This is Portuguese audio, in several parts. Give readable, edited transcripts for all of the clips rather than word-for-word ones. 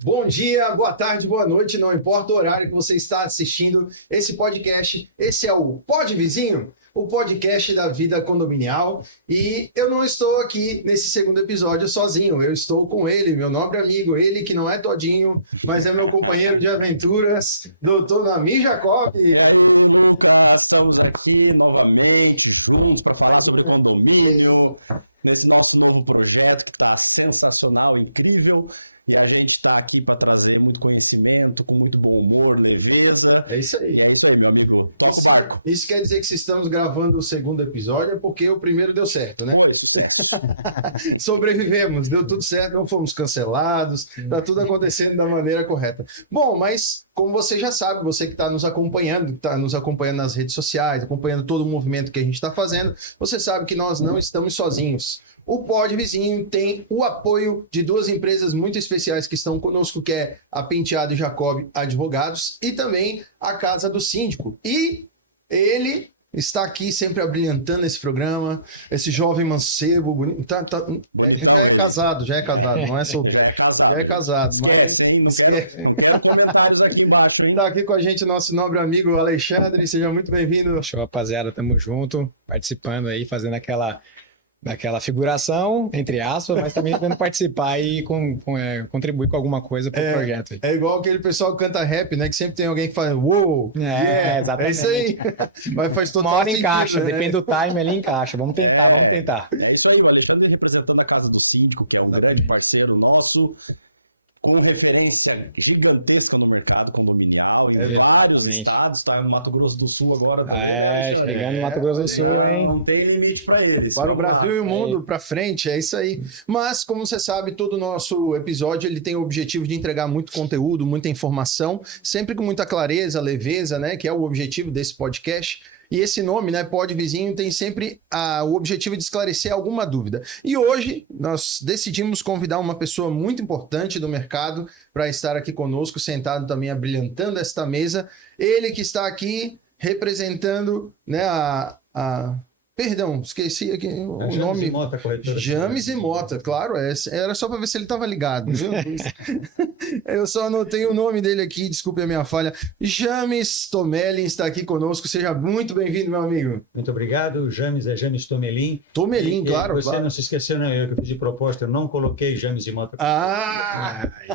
Bom dia, boa tarde, boa noite, não importa o horário que você está assistindo esse podcast. Esse é o Pod Vizinho, o podcast da vida condominial. E eu não estou aqui nesse segundo episódio sozinho, eu estou com ele, meu nobre amigo, ele que não é todinho, mas é meu companheiro de aventuras, doutor Nami Jacob. E aí, Lucas, estamos aqui novamente juntos para falar sobre condomínio, nesse nosso novo projeto que está sensacional, incrível. E a gente está aqui para trazer muito conhecimento, com muito bom humor, leveza. É isso aí. E é isso aí, meu amigo. Toca o barco. Isso quer dizer que se estamos gravando o segundo episódio é porque o primeiro deu certo, né? Foi sucesso. Sobrevivemos, deu tudo certo, não fomos cancelados, tá tudo acontecendo da maneira correta. Bom, mas como você já sabe, você que está nos acompanhando, que está nos acompanhando nas redes sociais, acompanhando todo o movimento que a gente está fazendo, você sabe que nós não estamos sozinhos. O Pod Vizinho tem o apoio de duas empresas muito especiais que estão conosco, que é a Penteado e Jacob Advogados e também a Casa do Síndico. E ele está aqui sempre abrilhantando esse programa, esse jovem mancebo, bonito, já é casado, não é solteiro. Já é casado. Esquece, hein? Não quero comentários aqui embaixo, hein? Está aqui com a gente nosso nobre amigo Alexandre, seja muito bem-vindo. Show, rapaziada, tamo junto, participando aí, fazendo aquela figuração, entre aspas, mas também tentando participar e contribuir com alguma coisa pro projeto aí. É igual aquele pessoal que canta rap, né? Que sempre tem alguém que fala, uou, exatamente. É isso aí. Mas faz total Uma hora sentido, encaixa, né? depende do time ali, encaixa. Vamos tentar. É isso aí, o Alexandre representando a Casa do Síndico, que é um grande parceiro nosso, com referência gigantesca no mercado condominial, em vários estados, tá? No Mato Grosso do Sul agora. Chegando no Mato Grosso do Sul, hein? Não tem limite para eles. Para o Brasil e o mundo, para frente, é isso aí. Mas, como você sabe, todo o nosso episódio ele tem o objetivo de entregar muito conteúdo, muita informação, sempre com muita clareza, leveza, né? Que é o objetivo desse podcast. E esse nome, né, Pod Vizinho, tem sempre o objetivo de esclarecer alguma dúvida. E hoje nós decidimos convidar uma pessoa muito importante do mercado para estar aqui conosco, sentado também, abrilhantando esta mesa. Ele que está aqui representando, né, Perdão, esqueci aqui o James nome. E Mota, corretora. James e Mota, claro, era só para ver se ele estava ligado, viu? Eu só anotei o nome dele aqui, desculpe a minha falha. James Tomelin está aqui conosco, seja muito bem-vindo, meu amigo. Muito obrigado, o James é James Tomelin. Tomelin, claro. Você claro. não se esqueceu, não, eu que fiz de proposta, eu não coloquei James e Mota.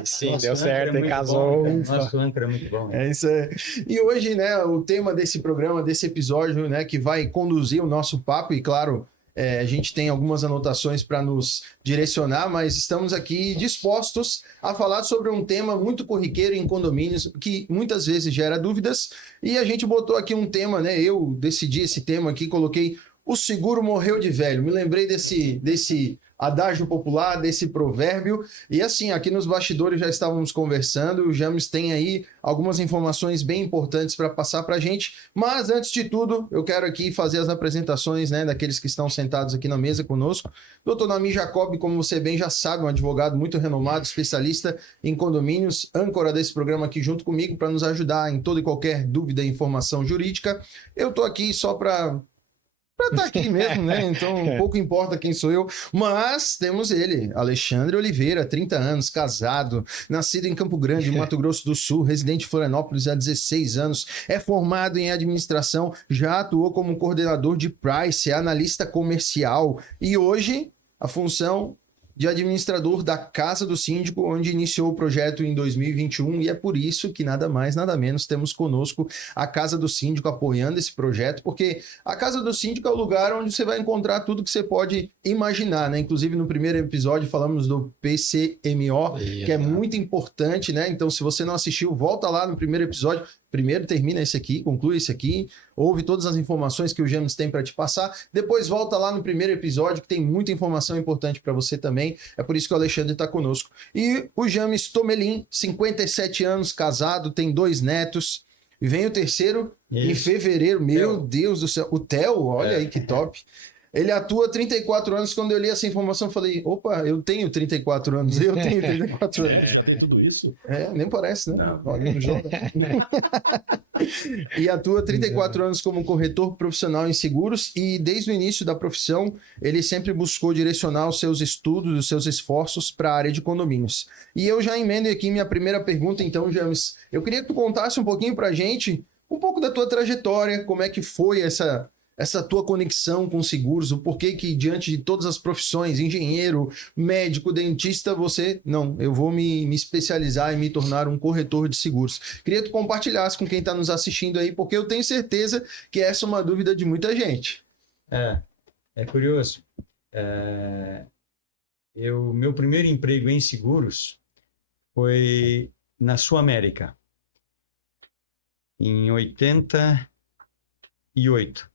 Sim, Nosso deu certo, âncora é hein? muito Casou. bom, nosso âncora é muito bom. É isso aí. E hoje, né, o tema desse programa, desse episódio, né, que vai conduzir o nosso papo, e claro, a gente tem algumas anotações para nos direcionar, mas estamos aqui dispostos a falar sobre um tema muito corriqueiro em condomínios, que muitas vezes gera dúvidas, e a gente botou aqui um tema, né? Eu decidi esse tema aqui, coloquei "O seguro morreu de velho". Me lembrei desse adágio popular, desse provérbio, e assim, aqui nos bastidores já estávamos conversando, o James tem aí algumas informações bem importantes para passar para a gente, mas antes de tudo, eu quero aqui fazer as apresentações, né, daqueles que estão sentados aqui na mesa conosco. Doutor Nami Jacob, como você bem já sabe, um advogado muito renomado, especialista em condomínios, âncora desse programa aqui junto comigo para nos ajudar em toda e qualquer dúvida e informação jurídica. Eu estou aqui só para estar aqui mesmo, né? Então, pouco importa quem sou eu. Mas temos ele, Alexandre Oliveira, 30 anos, casado, nascido em Campo Grande, Mato Grosso do Sul, residente em Florianópolis há 16 anos, é formado em administração, já atuou como coordenador de Price, é analista comercial e hoje a função de administrador da Casa do Síndico, onde iniciou o projeto em 2021, e é por isso que nada mais, nada menos temos conosco a Casa do Síndico apoiando esse projeto, porque a Casa do Síndico é o lugar onde você vai encontrar tudo que você pode imaginar, né? Inclusive no primeiro episódio falamos do PCMO, que é muito importante, né? Então se você não assistiu, volta lá no primeiro episódio. Primeiro termina esse aqui, conclui esse aqui, ouve todas as informações que o James tem para te passar, depois volta lá no primeiro episódio que tem muita informação importante para você também, é por isso que o Alexandre está conosco. E o James Tomelin, 57 anos, casado, tem 2 netos, e vem o terceiro em fevereiro, meu Deus do céu, o Theo, olha aí que top. Ele atua 34 anos. Quando eu li essa informação, eu falei, opa, eu tenho 34 anos. Eu tenho 34 anos. Já tem tudo isso? Nem parece, né? Não. Olha, não joga. E atua 34 anos como corretor profissional em seguros e desde o início da profissão ele sempre buscou direcionar os seus estudos, os seus esforços para a área de condomínios. E eu já emendo aqui minha primeira pergunta, então, James, eu queria que tu contasse um pouquinho para a gente, um pouco da tua trajetória, como é que foi essa tua conexão com seguros, o porquê que diante de todas as profissões, engenheiro, médico, dentista, você, não, eu vou me especializar e me tornar um corretor de seguros. Queria que tu compartilhasse com quem está nos assistindo aí, porque eu tenho certeza que essa é uma dúvida de muita gente. É curioso. Meu primeiro emprego em seguros foi na Sul América, em 88.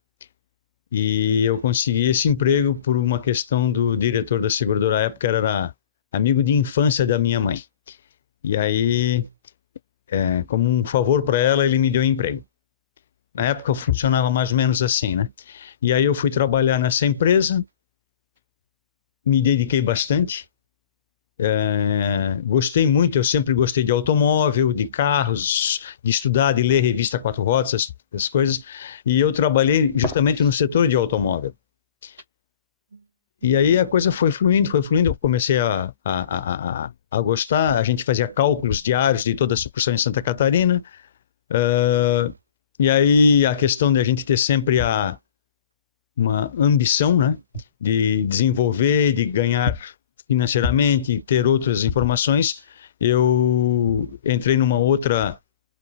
E eu consegui esse emprego por uma questão do diretor da seguradora à época, era amigo de infância da minha mãe. E aí, como um favor para ela, ele me deu emprego. Na época funcionava mais ou menos assim, né? E aí eu fui trabalhar nessa empresa, me dediquei bastante, gostei muito, eu sempre gostei de automóvel, de carros, de estudar, de ler revista Quatro Rodas, essas coisas, e eu trabalhei justamente no setor de automóvel. E aí a coisa foi fluindo, eu comecei a gostar, a gente fazia cálculos diários de toda a sucursal em Santa Catarina, e aí a questão de a gente ter sempre uma ambição, né, de desenvolver, de ganhar financeiramente, ter outras informações, eu entrei numa outra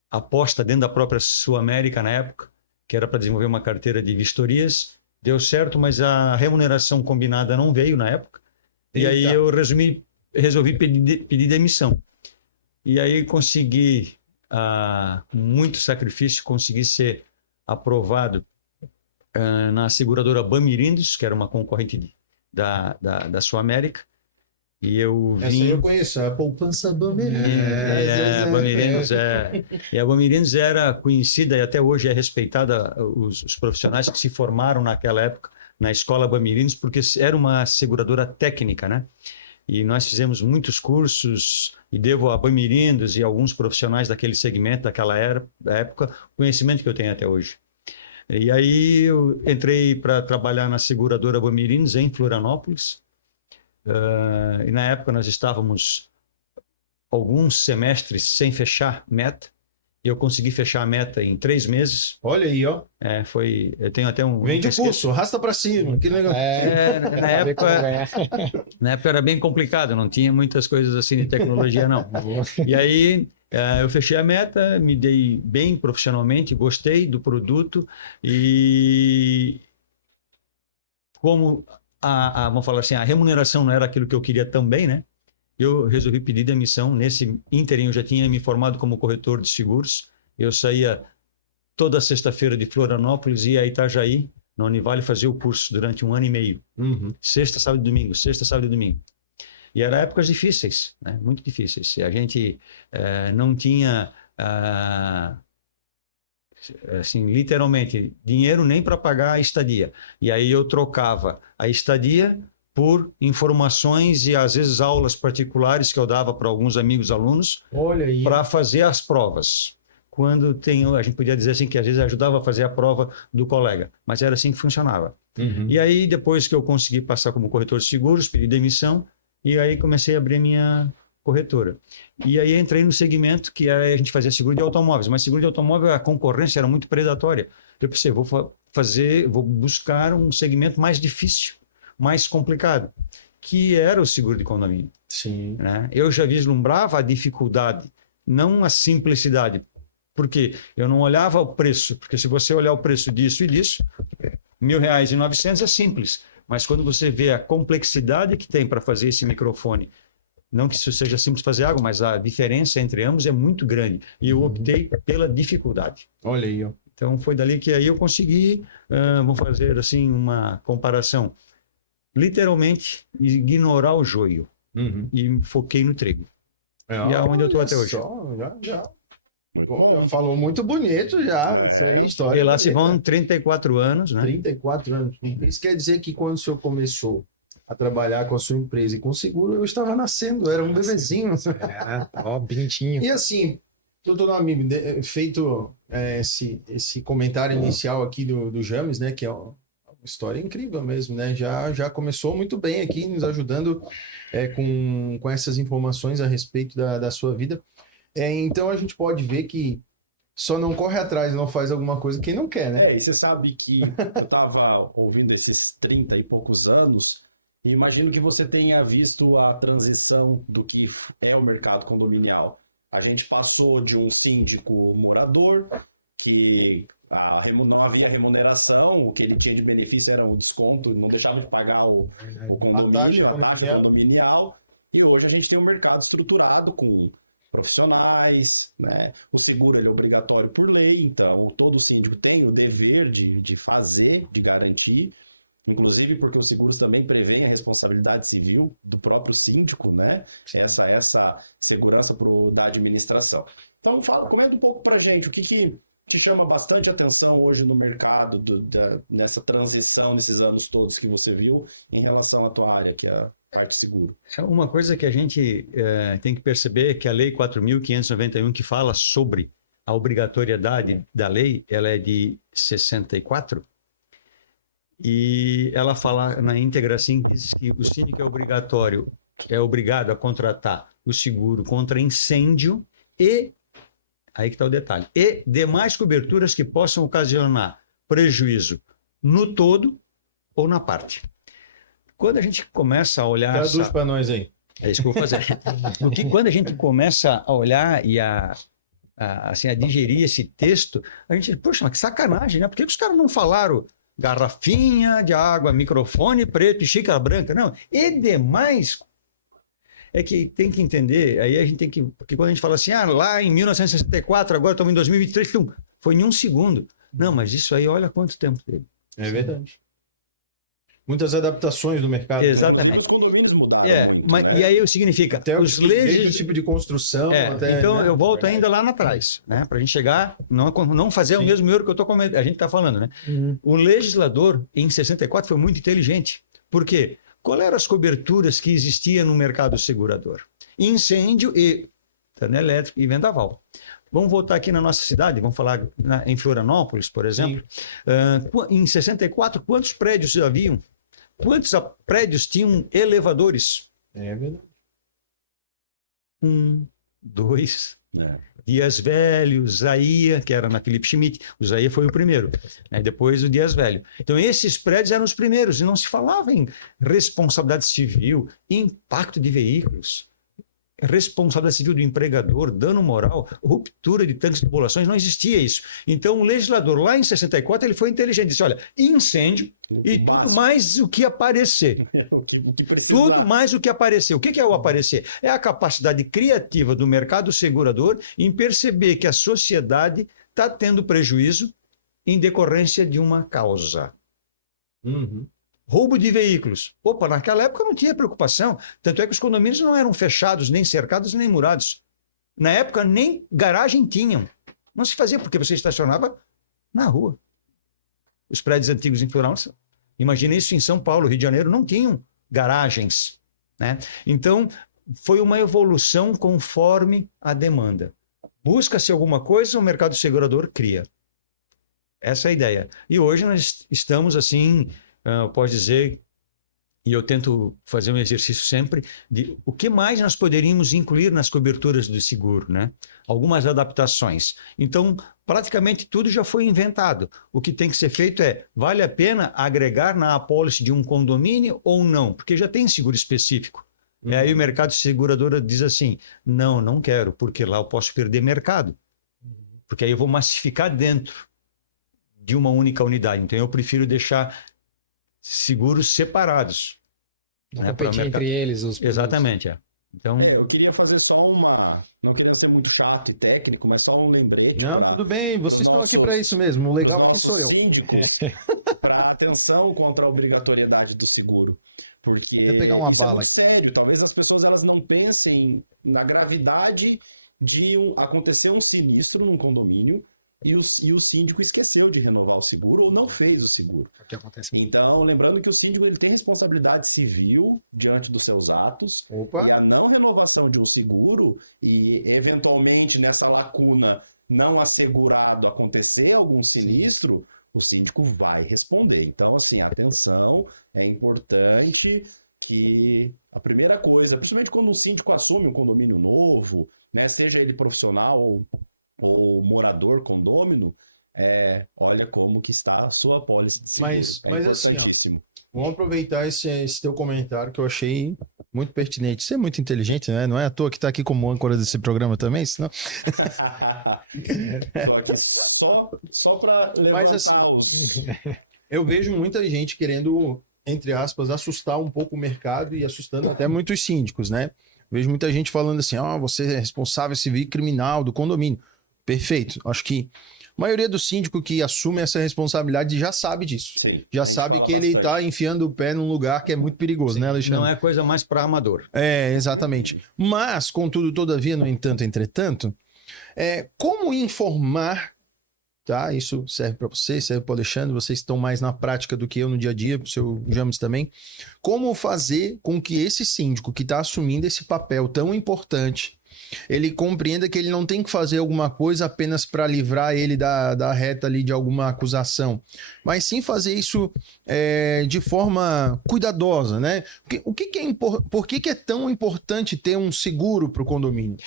aposta dentro da própria Sul América na época, que era para desenvolver uma carteira de vistorias. Deu certo, mas a remuneração combinada não veio na época. Eita. E aí eu resolvi pedir demissão. E aí consegui, com muito sacrifício, consegui ser aprovado na seguradora Bamirindos, que era uma concorrente da Sul América. E eu Essa aí eu conheço, a poupança Bamirindos. Bamirindos E a Bamirindos era conhecida e até hoje é respeitada, os profissionais que se formaram naquela época na escola Bamirindos, porque era uma seguradora técnica, né? E nós fizemos muitos cursos e devo a Bamirindos e alguns profissionais daquele segmento, daquela época, o conhecimento que eu tenho até hoje. E aí eu entrei para trabalhar na seguradora Bamirindos em Florianópolis. E na época nós estávamos alguns semestres sem fechar meta. E eu consegui fechar a meta em 3 meses. Olha aí, ó. Eu tenho até um... Vende o pulso, arrasta para cima. Que negócio. Na época era bem complicado, não tinha muitas coisas assim de tecnologia, não. E aí eu fechei a meta, me dei bem profissionalmente, gostei do produto e como vamos falar assim, a remuneração não era aquilo que eu queria também, né? Eu resolvi pedir demissão. Nesse ínterim eu já tinha me formado como corretor de seguros. Eu saía toda sexta-feira de Florianópolis e ia a Itajaí, na Univale, fazer o curso durante 1 ano e meio. Sexta, sábado e domingo, sexta, sábado e domingo. E eram épocas difíceis, né? Muito difíceis. A gente não tinha, assim, literalmente, dinheiro nem para pagar a estadia. E aí eu trocava a estadia por informações e, às vezes, aulas particulares que eu dava para alguns amigos alunos para fazer as provas. Quando a gente podia dizer assim que, às vezes, ajudava a fazer a prova do colega. Mas era assim que funcionava. E aí, depois que eu consegui passar como corretor de seguros, pedi demissão, e aí comecei a abrir minha corretora. E aí entrei no segmento que a gente fazia seguro de automóveis, mas seguro de automóvel a concorrência era muito predatória. Eu pensei, vou buscar um segmento mais difícil, mais complicado, que era o seguro de condomínio. Sim. Né? Eu já vislumbrava a dificuldade, não a simplicidade, porque eu não olhava o preço, porque se você olhar o preço disso e disso, R$1.900 é simples, mas quando você vê a complexidade que tem para fazer esse microfone, não que isso seja simples fazer algo, mas a diferença entre ambos é muito grande. E eu optei pela dificuldade. Olha aí, ó. Então, foi dali que aí eu consegui, vamos fazer assim uma comparação, literalmente ignorar o joio e foquei no trigo. E é onde eu estou até hoje. Já. Pô, falou muito bonito já. Isso aí, história. E lá se bonita. vão 34 anos, né? 34 anos. Isso quer dizer que quando o senhor começou a trabalhar com a sua empresa e com seguro, eu estava nascendo, eu era um bebezinho. Ó, bonitinho. E assim, doutor Noamib, feito esse comentário inicial aqui do James, né, que é uma história incrível mesmo, né, já começou muito bem aqui, nos ajudando com essas informações a respeito da sua vida. Então a gente pode ver que só não corre atrás, não faz alguma coisa quem não quer, né? E você sabe que eu estava ouvindo esses 30 e poucos anos, e imagino que você tenha visto a transição do que é o mercado condominial. A gente passou de um síndico morador, que não havia remuneração, o que ele tinha de benefício era o desconto, não deixava de pagar o condomínio, a taxa condominial, e hoje a gente tem um mercado estruturado com profissionais, né? O seguro ele é obrigatório por lei, então todo síndico tem o dever de fazer, de garantir, inclusive porque os seguros também prevêem a responsabilidade civil do próprio síndico, né? Essa segurança da administração. Então, comenta um pouco pra gente, o que te chama bastante atenção hoje no mercado, nessa transição, nesses anos todos que você viu, em relação à tua área, que é a parte seguro. Uma coisa que a gente tem que perceber é que a Lei 4.591, que fala sobre a obrigatoriedade da lei, ela é de 64, e ela fala na íntegra assim, diz que o síndico é obrigado a contratar o seguro contra incêndio e, aí que está o detalhe, e demais coberturas que possam ocasionar prejuízo no todo ou na parte. Quando a gente começa a olhar... Traduz para nós aí. É isso que eu vou fazer. Porque quando a gente começa a olhar e assim, a digerir esse texto, a gente diz, poxa, mas que sacanagem, né? Por que os caras não falaram garrafinha de água, microfone preto e xícara branca? Não, e demais... É que tem que entender, aí a gente tem que... Porque quando a gente fala assim, lá em 1964, agora estamos em 2023, foi em um segundo. Não, mas isso aí, olha quanto tempo teve. É verdade. Muitas adaptações do mercado. Exatamente. Os condomínios mudaram muito, mas, né? e aí significa, Até os desde o tipo de construção. Até, então né? eu volto ainda lá atrás, né? Para a gente chegar, não fazer o mesmo erro que a gente está falando, né? O legislador, em 64, foi muito inteligente. Por quê? Qual eram as coberturas que existiam no mercado segurador? Incêndio e dano elétrico e vendaval. Vamos voltar aqui na nossa cidade, vamos falar em Florianópolis, por exemplo. Em 64, quantos prédios haviam? Quantos prédios tinham elevadores? É verdade. 1, 2. Dias Velho, Zaia, que era na Felipe Schmidt. O Zaia foi o primeiro, né? Depois o Dias Velho. Então, esses prédios eram os primeiros, e não se falava em responsabilidade civil, impacto de veículos, responsabilidade civil do empregador, dano moral, ruptura de tanques de tubulações, não existia isso. Então, o legislador, lá em 64, ele foi inteligente, disse, olha, incêndio e tudo mais o que aparecer. Tudo mais o que aparecer. O que é o aparecer? É a capacidade criativa do mercado segurador em perceber que a sociedade está tendo prejuízo em decorrência de uma causa. Roubo de veículos. Opa, naquela época não tinha preocupação. Tanto é que os condomínios não eram fechados, nem cercados, nem murados. Na época, nem garagem tinham. Não se fazia porque você estacionava na rua. Os prédios antigos em Florianópolis, imagina isso em São Paulo, Rio de Janeiro, não tinham garagens, né? Então, foi uma evolução conforme a demanda. Busca-se alguma coisa, o mercado segurador cria. Essa é a ideia. E hoje nós estamos assim... Pode dizer, e eu tento fazer um exercício sempre, de o que mais nós poderíamos incluir nas coberturas do seguro, né? Algumas adaptações. Então, praticamente tudo já foi inventado. O que tem que ser feito vale a pena agregar na apólice de um condomínio ou não? Porque já tem seguro específico. E aí o mercado segurador diz assim, não quero, porque lá eu posso perder mercado. Porque aí eu vou massificar dentro de uma única unidade. Então, eu prefiro deixar seguros separados. Competir entre eles os produtos. Exatamente, Então... eu queria fazer só não queria ser muito chato e técnico, mas só um lembrete. Não, tudo bem, vocês estão aqui para isso mesmo, o legal aqui sou eu. Para atenção contra a obrigatoriedade do seguro. Porque vou pegar uma bala sério, talvez as pessoas elas não pensem na gravidade de acontecer um sinistro num condomínio e o síndico esqueceu de renovar o seguro ou não fez o seguro. O que acontece? Então, lembrando que o síndico ele tem responsabilidade civil diante dos seus atos, Opa. e a não renovação de um seguro e, eventualmente, nessa lacuna não assegurado acontecer algum sinistro, o síndico vai responder. Então, assim, atenção, é importante que a primeira coisa, principalmente quando um síndico assume um condomínio novo, né, seja ele profissional ou morador condômino, olha como que está a sua apólice de seguro. Mas assim, ó, importantíssimo. vamos aproveitar esse teu comentário que eu achei muito pertinente. Você é muito inteligente, né? Não é à toa que tá aqui como âncora desse programa também, senão... Tô aqui só para levantar Mas assim, os... eu vejo muita gente querendo, entre aspas, assustar um pouco o mercado e assustando até muitos síndicos, né? Vejo muita gente falando assim, você é responsável civil e criminal do condomínio. Perfeito. Acho que a maioria do síndico que assume essa responsabilidade já sabe disso. Sim, Já sabe que ele está enfiando o pé num lugar que é muito perigoso, né, Alexandre? Não é coisa mais para amador. Exatamente. Mas, contudo, todavia, no entanto, entretanto, como informar, tá? Isso serve para você, serve para o Alexandre, vocês estão mais na prática do que eu no dia a dia, para o seu James também. Como fazer com que esse síndico que está assumindo esse papel tão importante, ele compreenda que ele não tem que fazer alguma coisa apenas para livrar ele da reta ali de alguma acusação, mas sim fazer isso de forma cuidadosa, né? Por que é tão importante ter um seguro para o condomínio?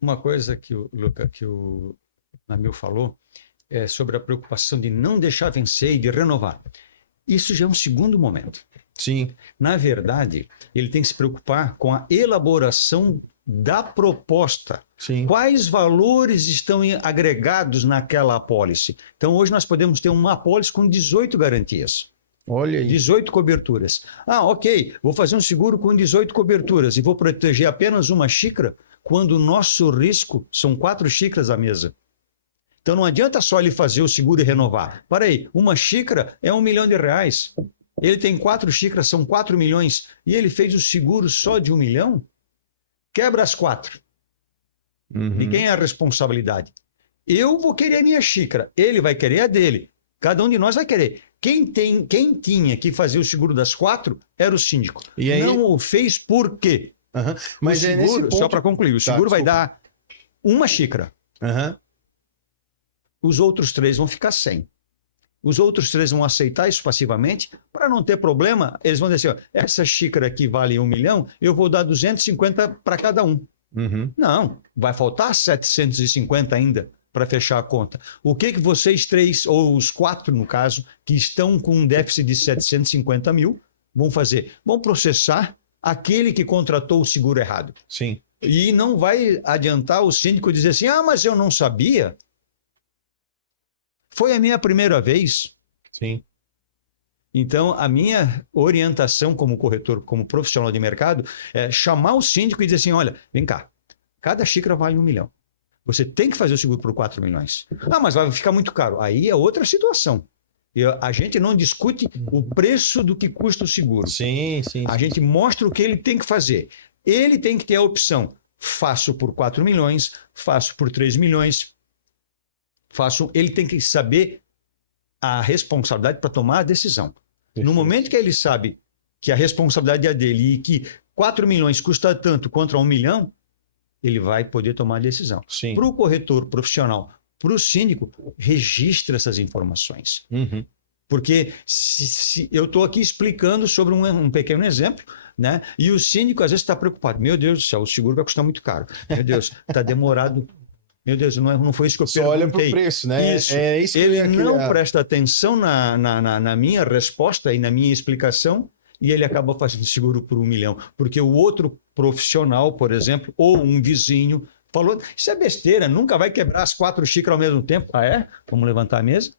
Uma coisa que o Nabil falou é sobre a preocupação de não deixar vencer e de renovar. Isso já é um segundo momento. Sim. Na verdade, ele tem que se preocupar com a elaboração da proposta. Sim. Quais valores estão agregados naquela apólice? Então, hoje nós podemos ter uma apólice com 18 garantias. Olha aí. 18 coberturas. Ok, vou fazer um seguro com 18 coberturas e vou proteger apenas uma xícara, quando o nosso risco são 4 xícaras à mesa. Então, não adianta só ele fazer o seguro e renovar. Para aí, uma xícara é R$1 milhão. Ele tem 4 xícaras, são 4 milhões. E ele fez o seguro só de 1 milhão? Quebra as 4. Uhum. E quem é a responsabilidade? Eu vou querer a minha xícara, ele vai querer a dele. Cada um de nós vai querer. Quem tinha que fazer o seguro das 4 era o síndico. E aí... Não o fez por quê? Uhum. Mas o seguro, nesse ponto... só para concluir, o seguro vai dar uma xícara. Uhum. Os outros 3 vão ficar sem. Os outros 3 vão aceitar isso passivamente. Para não ter problema, eles vão dizer assim, essa xícara aqui vale 1 milhão, eu vou dar 250 para cada um. Uhum. Não, vai faltar 750 ainda para fechar a conta. O que vocês 3, ou os 4 no caso, que estão com um déficit de 750 mil, vão fazer? Vão processar aquele que contratou o seguro errado. Sim. E não vai adiantar o síndico dizer assim, mas eu não sabia. Foi a minha primeira vez. Sim. Então, a minha orientação como corretor, como profissional de mercado, é chamar o síndico e dizer assim, olha, vem cá, cada xícara vale 1 milhão. Você tem que fazer o seguro por 4 milhões. Mas vai ficar muito caro. Aí é outra situação. A gente não discute o preço do que custa o seguro. Sim. A gente mostra o que ele tem que fazer. Ele tem que ter a opção, faço por 4 milhões, faço por 3 milhões, ele tem que saber a responsabilidade para tomar a decisão. No momento que ele sabe que a responsabilidade é dele e que 4 milhões custa tanto contra 1 milhão, ele vai poder tomar a decisão. Para o corretor profissional, para o síndico, registra essas informações. Uhum. Porque se eu estou aqui explicando sobre um pequeno exemplo, né? E o síndico às vezes está preocupado. Meu Deus do céu, o seguro vai custar muito caro. Meu Deus, está demorado. Meu Deus, não foi isso que eu perguntei. Só olha para o preço, né? Isso. Isso que ele não presta atenção na minha resposta e na minha explicação e ele acaba fazendo seguro por 1 milhão. Porque o outro profissional, por exemplo, ou um vizinho, falou, isso é besteira, nunca vai quebrar as 4 xícaras ao mesmo tempo. Ah, é? Vamos levantar a mesa?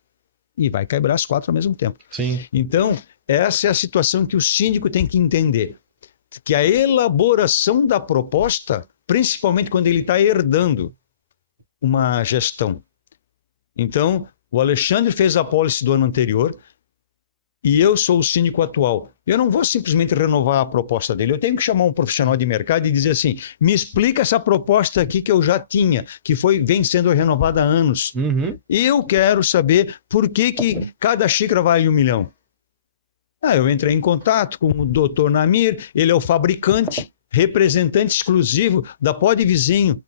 E vai quebrar as 4 ao mesmo tempo. Sim. Então, essa é a situação que o síndico tem que entender. Que a elaboração da proposta, principalmente quando ele está herdando uma gestão. Então, o Alexandre fez a apólice do ano anterior e eu sou o síndico atual. Eu não vou simplesmente renovar a proposta dele. Eu tenho que chamar um profissional de mercado e dizer assim, me explica essa proposta aqui que eu já tinha, que vem sendo renovada há anos. Uhum. E eu quero saber por que cada xícara vale 1 milhão. Eu entrei em contato com o Dr. Namir, ele é o fabricante, representante exclusivo da Pó de Vizinho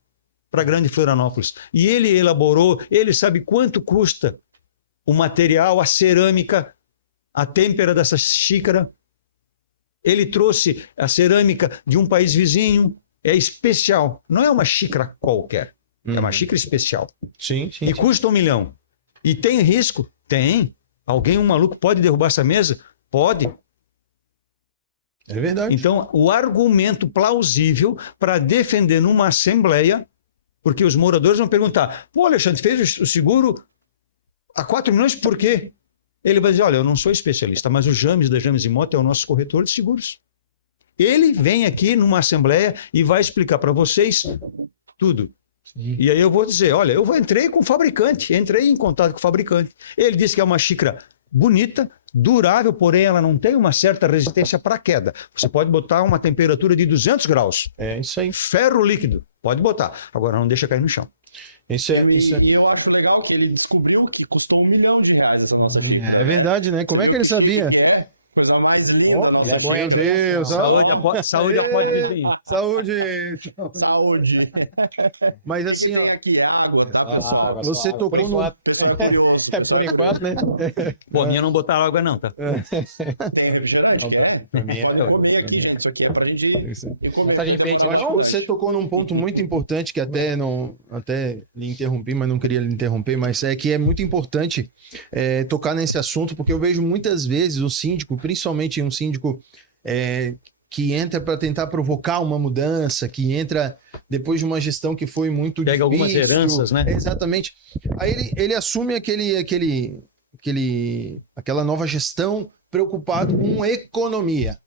para Grande Florianópolis. E ele elaborou, ele sabe quanto custa o material, a cerâmica, a têmpera dessa xícara. Ele trouxe a cerâmica de um país vizinho, é especial. Não é uma xícara qualquer, é uma xícara especial. Sim, sim. E custa 1 milhão. E tem risco? Tem. Um maluco pode derrubar essa mesa? Pode. É verdade. Então, o argumento plausível para defender numa assembleia, porque os moradores vão perguntar, pô, Alexandre, fez o seguro a 4 milhões, por quê? Ele vai dizer, olha, eu não sou especialista, mas o James da James e Moto é o nosso corretor de seguros. Ele vem aqui numa assembleia e vai explicar para vocês tudo. Sim. E aí eu vou dizer, olha, entrei com o fabricante, entrei em contato com o fabricante. Ele disse que é uma xícara bonita, durável, porém ela não tem uma certa resistência para queda. Você pode botar uma temperatura de 200 graus. É isso aí. Ferro líquido, pode botar. Agora não deixa cair no chão. Isso é... E eu acho legal que ele descobriu que custou R$1 milhão essa nossa xícara. É verdade, né? Como é que ele sabia? Que é coisa mais linda Ó, da nossa ele é bom, xícara. hein? Meu Deus, ó. Saúde a pó de vizinho. Saúde! Saúde. Mas O que assim, tem ó, aqui é água, tá, Ah, pessoal? água você suave. tocou Por no- enquanto. O pessoal é curioso. É, por enquanto, né? Pô, a minha não botaram água não, tá? Tem refrigerante, Não, quer? pra mim é- Pode comer aqui, gente. Isso aqui é pra gente ir comer. Mensagem enfeite, eu acho que você tocou num ponto muito importante que até lhe interrompi, mas não queria lhe interromper, mas é que é muito importante tocar nesse assunto, porque eu vejo muitas vezes o síndico, principalmente um síndico que entra para tentar provocar uma mudança, que entra depois de uma gestão que foi muito Pega algumas difícil. heranças, né? Exatamente. Aí ele assume aquela nova gestão preocupado com economia.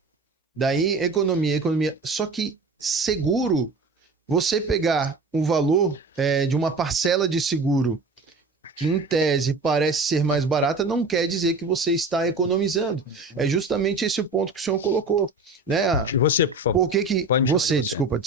Daí, economia. Só que seguro, você pegar o valor de uma parcela de seguro que, em tese, parece ser mais barata, não quer dizer que você está economizando. É justamente esse o ponto que o senhor colocou, né? E você, por favor. Por que que... Pode me chamar de Você, você. desculpa.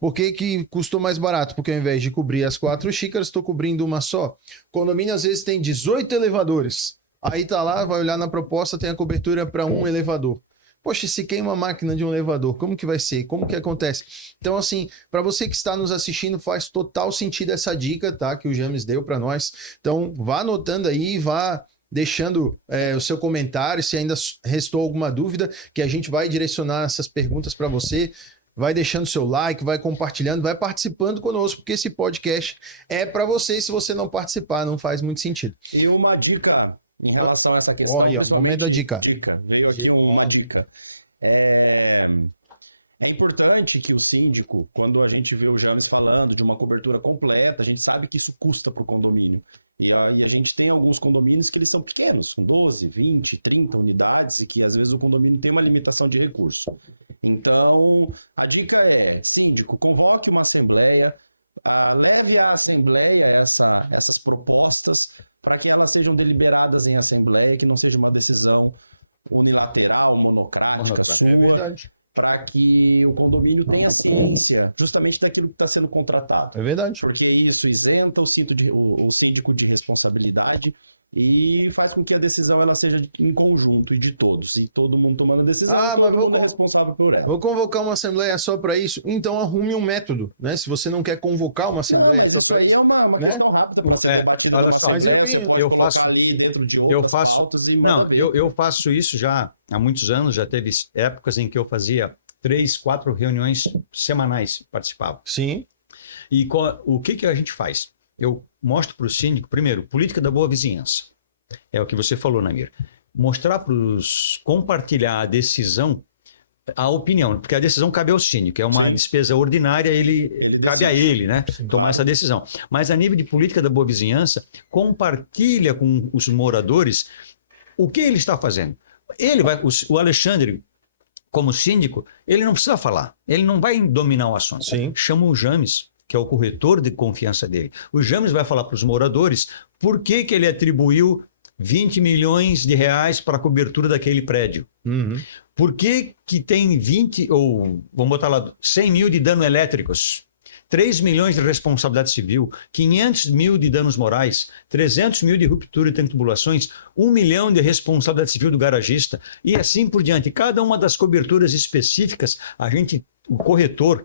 Por que que custou mais barato? Porque ao invés de cobrir as 4 xícaras, estou cobrindo uma só. Condomínio, às vezes, tem 18 elevadores. Aí tá lá, vai olhar na proposta, tem a cobertura para um elevador. Poxa, se queima a máquina de um elevador, como que vai ser? Como que acontece? Então, assim, para você que está nos assistindo, faz total sentido essa dica, tá? Que o James deu para nós. Então, vá anotando aí, vá deixando o seu comentário, se ainda restou alguma dúvida, que a gente vai direcionar essas perguntas para você. Vai deixando seu like, vai compartilhando, vai participando conosco, porque esse podcast é para você. Se você não participar, não faz muito sentido. E uma dica em relação a essa questão. Olha, momento da dica. Veio aqui uma dica. É importante que o síndico, quando a gente vê o James falando de uma cobertura completa, a gente sabe que isso custa para o condomínio. E a gente tem alguns condomínios que eles são pequenos, com 12, 20, 30 unidades, e que às vezes o condomínio tem uma limitação de recurso. Então, a dica é, síndico, convoque uma assembleia, leve à assembleia essas propostas para que elas sejam deliberadas em assembleia, que não seja uma decisão unilateral, monocrática, sua, É verdade. para que o condomínio tenha ciência justamente daquilo que está sendo contratado. É verdade. Porque isso isenta o síndico de responsabilidade e faz com que a decisão ela seja em conjunto e de todos. E todo mundo tomando a decisão, Mas todo mundo é responsável por ela. Vou convocar uma assembleia só para isso? Então arrume um método, né? Se você não quer convocar uma assembleia só para isso. É uma né? questão rápida para ser debatida. olha numa só, mas assembleia, enfim, você pode eu colocar faço- ali dentro de eu outras faço- pautas e Não, manda ver. eu faço isso já há muitos anos, já teve épocas em que eu fazia 3, 4 reuniões semanais, participava. Sim. E o que a gente faz? Eu mostro para o síndico, primeiro, política da boa vizinhança. É o que você falou, Namir. Mostrar para os... compartilhar a decisão, a opinião, porque a decisão cabe ao síndico, é uma Sim. despesa ordinária, ele cabe a ele, né? Tomar essa decisão. Mas a nível de política da boa vizinhança, compartilha com os moradores o que ele está fazendo. O Alexandre, como síndico, ele não precisa falar, ele não vai dominar o assunto. Sim. Chama o James, que é o corretor de confiança dele. O James vai falar para os moradores por que ele atribuiu 20 milhões de reais para a cobertura daquele prédio. Uhum. Por que que tem 20, ou vamos botar lá, 100 mil de danos elétricos, 3 milhões de responsabilidade civil, 500 mil de danos morais, 300 mil de ruptura e tubulações, 1 milhão de responsabilidade civil do garagista e assim por diante. Cada uma das coberturas específicas, o corretor,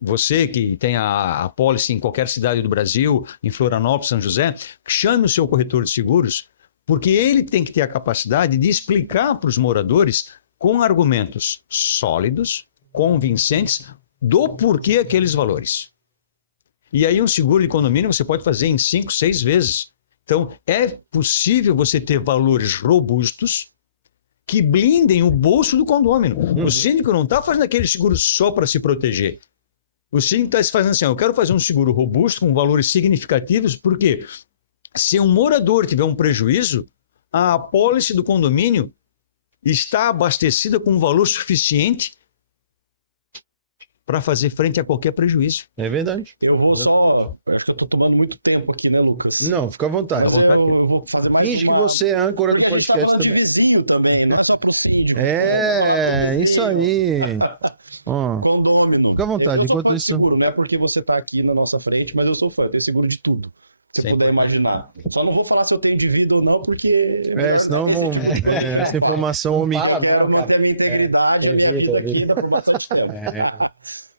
você que tem a pólice em qualquer cidade do Brasil, em Florianópolis, São José, chame o seu corretor de seguros, porque ele tem que ter a capacidade de explicar para os moradores com argumentos sólidos, convincentes, do porquê aqueles valores. E aí um seguro de condomínio você pode fazer em 5, 6 vezes. Então, é possível você ter valores robustos que blindem o bolso do condômino. O síndico não está fazendo aquele seguro só para se proteger. O síndico está fazendo assim, eu quero fazer um seguro robusto com valores significativos, porque se um morador tiver um prejuízo, a apólice do condomínio está abastecida com um valor suficiente para fazer frente a qualquer prejuízo. É verdade. Eu vou só. Acho que eu tô tomando muito tempo aqui, né, Lucas? Não, fica à vontade. Mas eu vou fazer mais Finge que uma- você é âncora do Porque a gente tá podcast falando também. de vizinho também, não é só pro síndico. É, isso aí. Ó, Condômino. Fica à vontade, Eu sou enquanto fã de isso- seguro, não é porque você tá aqui na nossa frente, mas eu sou fã, eu tenho seguro de tudo. Se você Sim. puder imaginar. Só não vou falar se eu tenho de vida ou não, porque. senão vão, essa informação Fala omite. Eu quero mesmo, cara. manter a minha integridade, É, a minha evita, vida aqui evita. ainda por bastante tempo.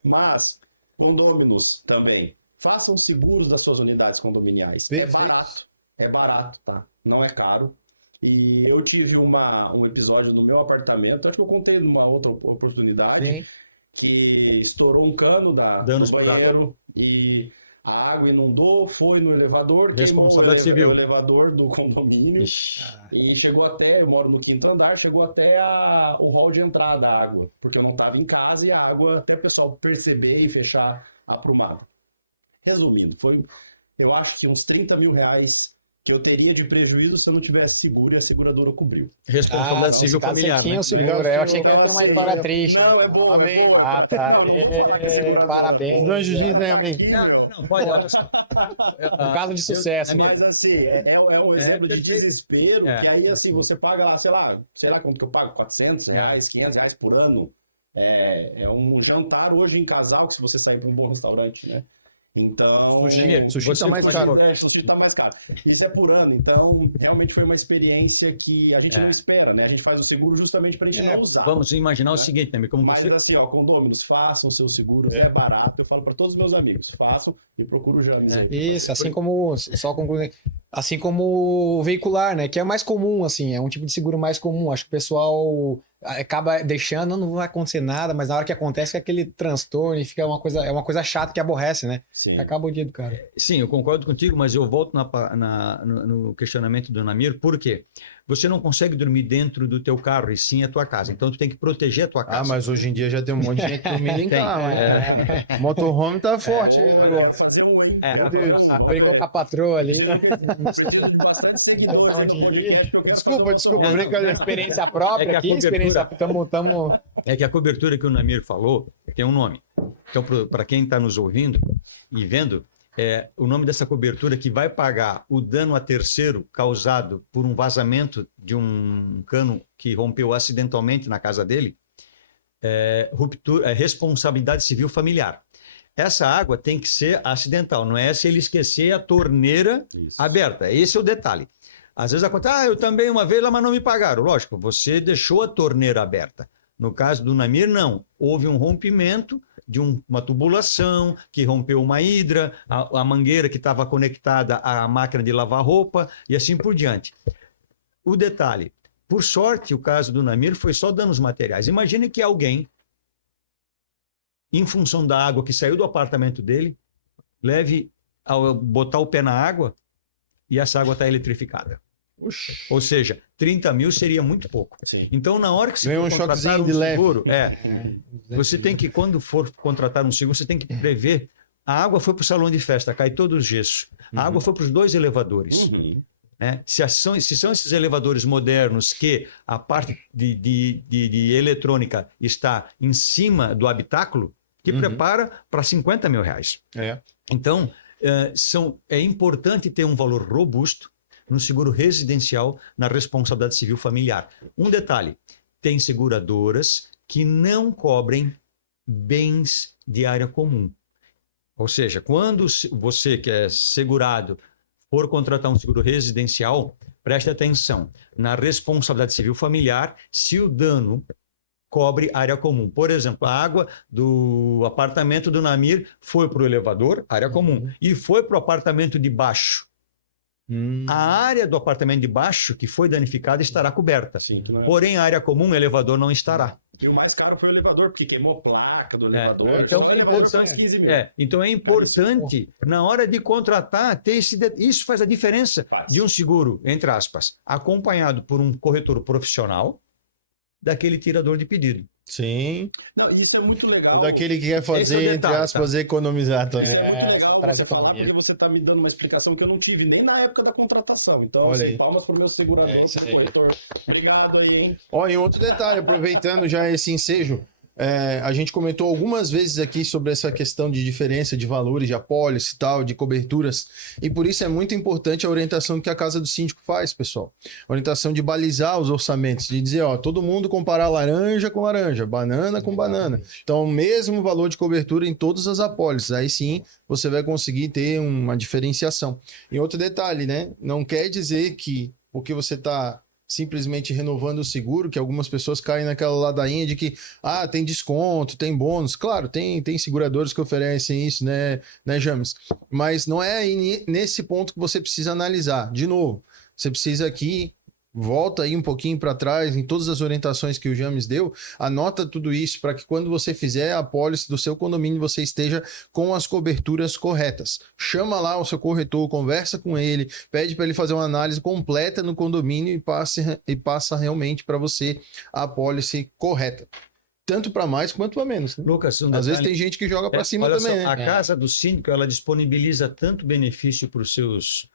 Mas, condôminos também. Façam seguros das suas unidades condominiais. Perfeito. É barato. É barato, tá? Não é caro. E eu tive um episódio do meu apartamento, acho que eu contei numa outra oportunidade, Sim. que estourou um cano Danos do por água. banheiro e a água inundou, foi no elevador, queimou Responsabilidade o civil. elevador do condomínio. E chegou até, eu moro no 5º andar, chegou até o hall de entrada da água, porque eu não estava em casa e a água, até o pessoal perceber e fechar aprumado. Resumindo, eu acho que uns 30 mil reais que eu teria de prejuízo se eu não tivesse seguro e a seguradora cobriu. Responsabilidade civil familiar. Tinha Né? o seguro. Eu achei que ia ter uma história triste. Não, é bom. Amém. É bom. Ah, tá. Não, vamos falar de seguradora. Parabéns. Os anjos dizem amém. Aqui, meu. Não, pode, olha só. Um caso de sucesso. Mas assim, é um exemplo de perfeito. desespero, É. que aí assim, você paga lá, sei lá quanto que eu pago, 400 reais, 500 reais por ano. É um jantar hoje em casal, que se você sair para um bom restaurante, né? Então... Sushi tá mais caro. Sushi tá mais caro. Isso é por ano, então realmente foi uma experiência que a gente não espera, né? A gente faz o seguro justamente para a gente não usar. Vamos imaginar o seguinte, né? Como Mas você... assim, ó, condôminos, façam o seu seguro, é barato. Eu falo para todos os meus amigos, façam e procura o James aí. Isso, assim como, só concluindo, assim como o veicular, né? Que é mais comum, assim, é um tipo de seguro mais comum. Acho que o pessoal acaba deixando, não vai acontecer nada, mas na hora que acontece é aquele transtorno e fica é uma coisa chata que aborrece, né? Sim. Acaba o dia do cara. Sim, eu concordo contigo, mas eu volto no questionamento do Namir, por quê? Você não consegue dormir dentro do teu carro, e sim a tua casa. Então, tu tem que proteger a tua casa. Ah, mas hoje em dia já tem um monte de gente dormindo em carro, né? Motorhome tá forte aí o negócio. Fazer um, hein? É, Meu Deus. Brigou com a patroa ali. Preciso de bastante seguidores. Onde aí no ir? podcast, que eu quero Desculpa, fazer desculpa, um- brincadeira. Experiência própria É que a aqui, cobertura- experiência... Tamo... É que a cobertura que o Namir falou tem um nome. Então, para quem está nos ouvindo e vendo, o nome dessa cobertura que vai pagar o dano a terceiro causado por um vazamento de um cano que rompeu acidentalmente na casa dele, responsabilidade civil familiar. Essa água tem que ser acidental, não é se ele esquecer a torneira Isso. aberta. Esse é o detalhe. Às vezes acontece, eu também uma vez lá, mas não me pagaram. Lógico, você deixou a torneira aberta. No caso do Namir, não. Houve um rompimento de uma tubulação que rompeu uma hidra, a mangueira que estava conectada à máquina de lavar roupa e assim por diante. O detalhe, por sorte, o caso do Namir foi só danos materiais. Imagine que alguém, em função da água que saiu do apartamento dele, leve ao botar o pé na água e essa água está eletrificada. Ou seja, 30 mil seria muito pouco. Sim. Então, na hora que você Ganhou for um contratar choquezinho de leve. seguro, você tem que, quando for contratar um seguro, você tem que prever. A água foi para o salão de festa, cai todo o gesso. A água foi para os 2 elevadores. Uhum. Né? Se são esses elevadores modernos que a parte de eletrônica está em cima do habitáculo, que prepara para 50 mil reais. É. Então, é importante ter um valor robusto. no seguro residencial, na responsabilidade civil familiar. Um detalhe, tem seguradoras que não cobrem bens de área comum. Ou seja, quando você que é segurado for contratar um seguro residencial, preste atenção na responsabilidade civil familiar se o dano cobre área comum. Por exemplo, a água do apartamento do Namir foi para o elevador, área comum, e foi para o apartamento de baixo. A área do apartamento de baixo que foi danificada estará coberta. Sim, que não é- Porém, a área comum, o elevador não estará. E o mais caro foi o elevador, porque queimou placa do elevador. Então, Os é elevadores são importante, 15 mil. então é importante, na hora de contratar, ter isso faz a diferença Faz. de um seguro, entre aspas, acompanhado por um corretor profissional, daquele tirador de pedido. Sim. Não, isso é muito legal. O daquele que quer Esse é fazer, o entre detalhe, aspas, economizar também. Isso é muito legal traz você falar, economia. porque você está me dando uma explicação que eu não tive nem na época da contratação. Então, Olha assim, aí. palmas para o meu segurador, isso pro aí. corretor. Obrigado aí, hein? Ó, e outro detalhe, aproveitando já esse ensejo, a gente comentou algumas vezes aqui sobre essa questão de diferença de valores, de apólice e tal, de coberturas, e por isso é muito importante a orientação que a Casa do Síndico faz, pessoal. A orientação de balizar os orçamentos, de dizer, ó, todo mundo comparar laranja com laranja, banana com banana. Então, o mesmo valor de cobertura em todas as apólices, aí sim você vai conseguir ter uma diferenciação. E outro detalhe, né? Não quer dizer que porque você está simplesmente renovando o seguro, que algumas pessoas caem naquela ladainha de que, tem desconto, tem bônus. Claro, tem seguradoras que oferecem isso, né, James? Mas não é aí nesse ponto que você precisa analisar. De novo, você precisa aqui, volta aí um pouquinho para trás, em todas as orientações que o James deu, anota tudo isso para que quando você fizer a apólice do seu condomínio, você esteja com as coberturas corretas. Chama lá o seu corretor, conversa com ele, pede para ele fazer uma análise completa no condomínio e passa realmente para você a apólice correta. Tanto para mais quanto para menos. Né? Lucas, Às vezes tem gente que joga para cima olha também, só, né? a Casa do Síndico, ela disponibiliza tanto benefício para os seus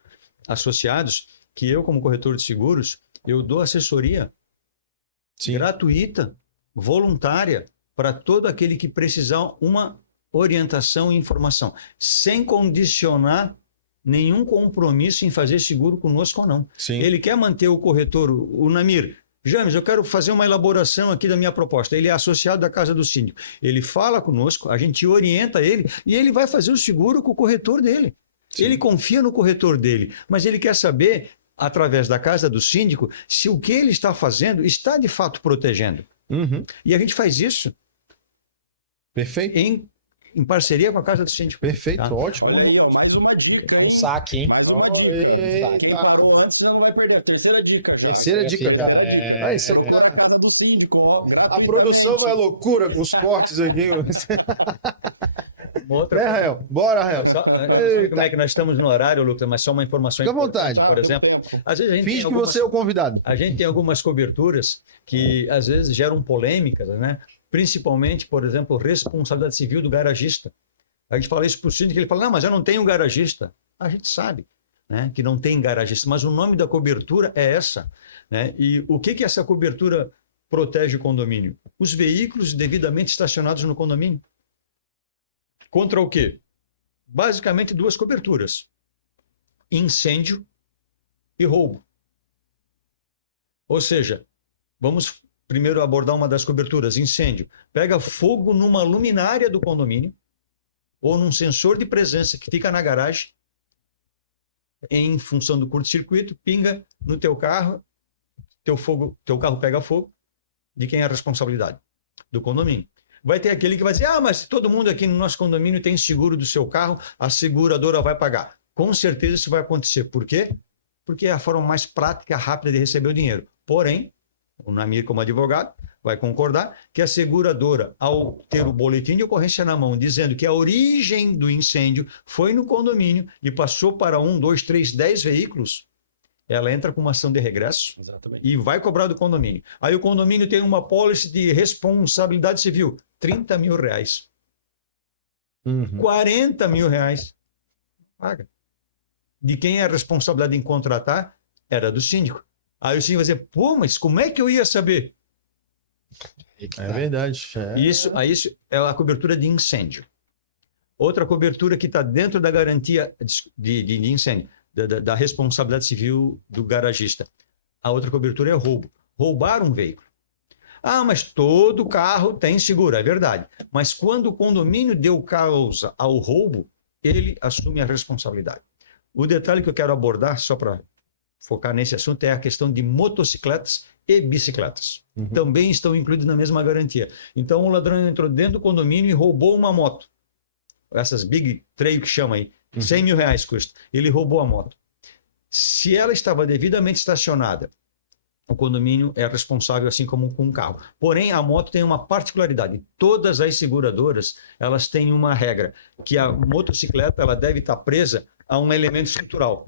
associados que eu, como corretor de seguros, eu dou assessoria gratuita, voluntária, para todo aquele que precisar uma orientação e informação, sem condicionar nenhum compromisso em fazer seguro conosco ou não. Sim. Ele quer manter o corretor, o Namir. James, eu quero fazer uma elaboração aqui da minha proposta. Ele é associado da Casa do Síndico. Ele fala conosco, a gente orienta ele e ele vai fazer o seguro com o corretor dele. Sim. Ele confia no corretor dele, mas ele quer saber, através da Casa do Síndico, se o que ele está fazendo está de fato protegendo. Uhum. E a gente faz isso Perfeito. em parceria com a Casa do Síndico. Perfeito, Tá? ótimo. Olha aí, ó, mais uma dica. É um hein? saque, hein? Mais uma Oh, dica. eita. Quem parou antes já não vai perder. A terceira dica já. Terceira dica já. Aí, isso aí Vamos tá- pra casa do síndico, ó. A produção vai à loucura com os cortes aqui. Uma outra Né, Rael? Bora, Rael. Como é que nós estamos no horário, Lucas? Mas só uma informação Fica à importante, vontade. por exemplo. Às vezes a gente Finge tem que algumas- você é o convidado. A gente tem algumas coberturas que às vezes geram polêmicas, né? Principalmente, por exemplo, responsabilidade civil do garagista. A gente fala isso para o síndico, ele fala, não, mas eu não tenho garagista. A gente sabe, né, que não tem garagista, mas o nome da cobertura é essa, né? E o que essa cobertura protege o condomínio? Os veículos devidamente estacionados no condomínio. Contra o quê? Basicamente duas coberturas: incêndio e roubo. Ou seja, vamos primeiro abordar uma das coberturas: incêndio. Pega fogo numa luminária do condomínio ou num sensor de presença que fica na garagem, em função do curto-circuito, pinga no teu carro, teu carro pega fogo. De quem é a responsabilidade? Do condomínio. Vai ter aquele que vai dizer, mas todo mundo aqui no nosso condomínio tem seguro do seu carro, a seguradora vai pagar. Com certeza isso vai acontecer. Por quê? Porque é a forma mais prática e rápida de receber o dinheiro. Porém, o Namir, como advogado, vai concordar que a seguradora, ao ter o boletim de ocorrência na mão, dizendo que a origem do incêndio foi no condomínio e passou para 1, 2, 3, 10 veículos, ela entra com uma ação de regresso. Exatamente. E vai cobrar do condomínio. Aí o condomínio tem uma pólice de responsabilidade civil, R$30 mil. Uhum. R$40 mil. Paga. De quem é a responsabilidade em contratar? Era do síndico. Aí o síndico vai dizer, mas como é que eu ia saber? É verdade. Isso é a cobertura de incêndio. Outra cobertura que está dentro da garantia de incêndio. da responsabilidade civil do garagista. A outra cobertura é roubo. Roubar um veículo. Ah, mas todo carro tem seguro, é verdade. Mas quando o condomínio deu causa ao roubo, ele assume a responsabilidade. O detalhe que eu quero abordar, só para focar nesse assunto, é a questão de motocicletas e bicicletas. Também estão incluídos na mesma garantia. Então, o ladrão entrou dentro do condomínio e roubou uma moto. Essas Big Trail que chama aí, 100 mil reais custa. Ele roubou a moto. Se ela estava devidamente estacionada, o condomínio é responsável, assim como com o carro. Porém, a moto tem uma particularidade. Todas as seguradoras, elas têm uma regra, que a motocicleta ela deve estar presa a um elemento estrutural.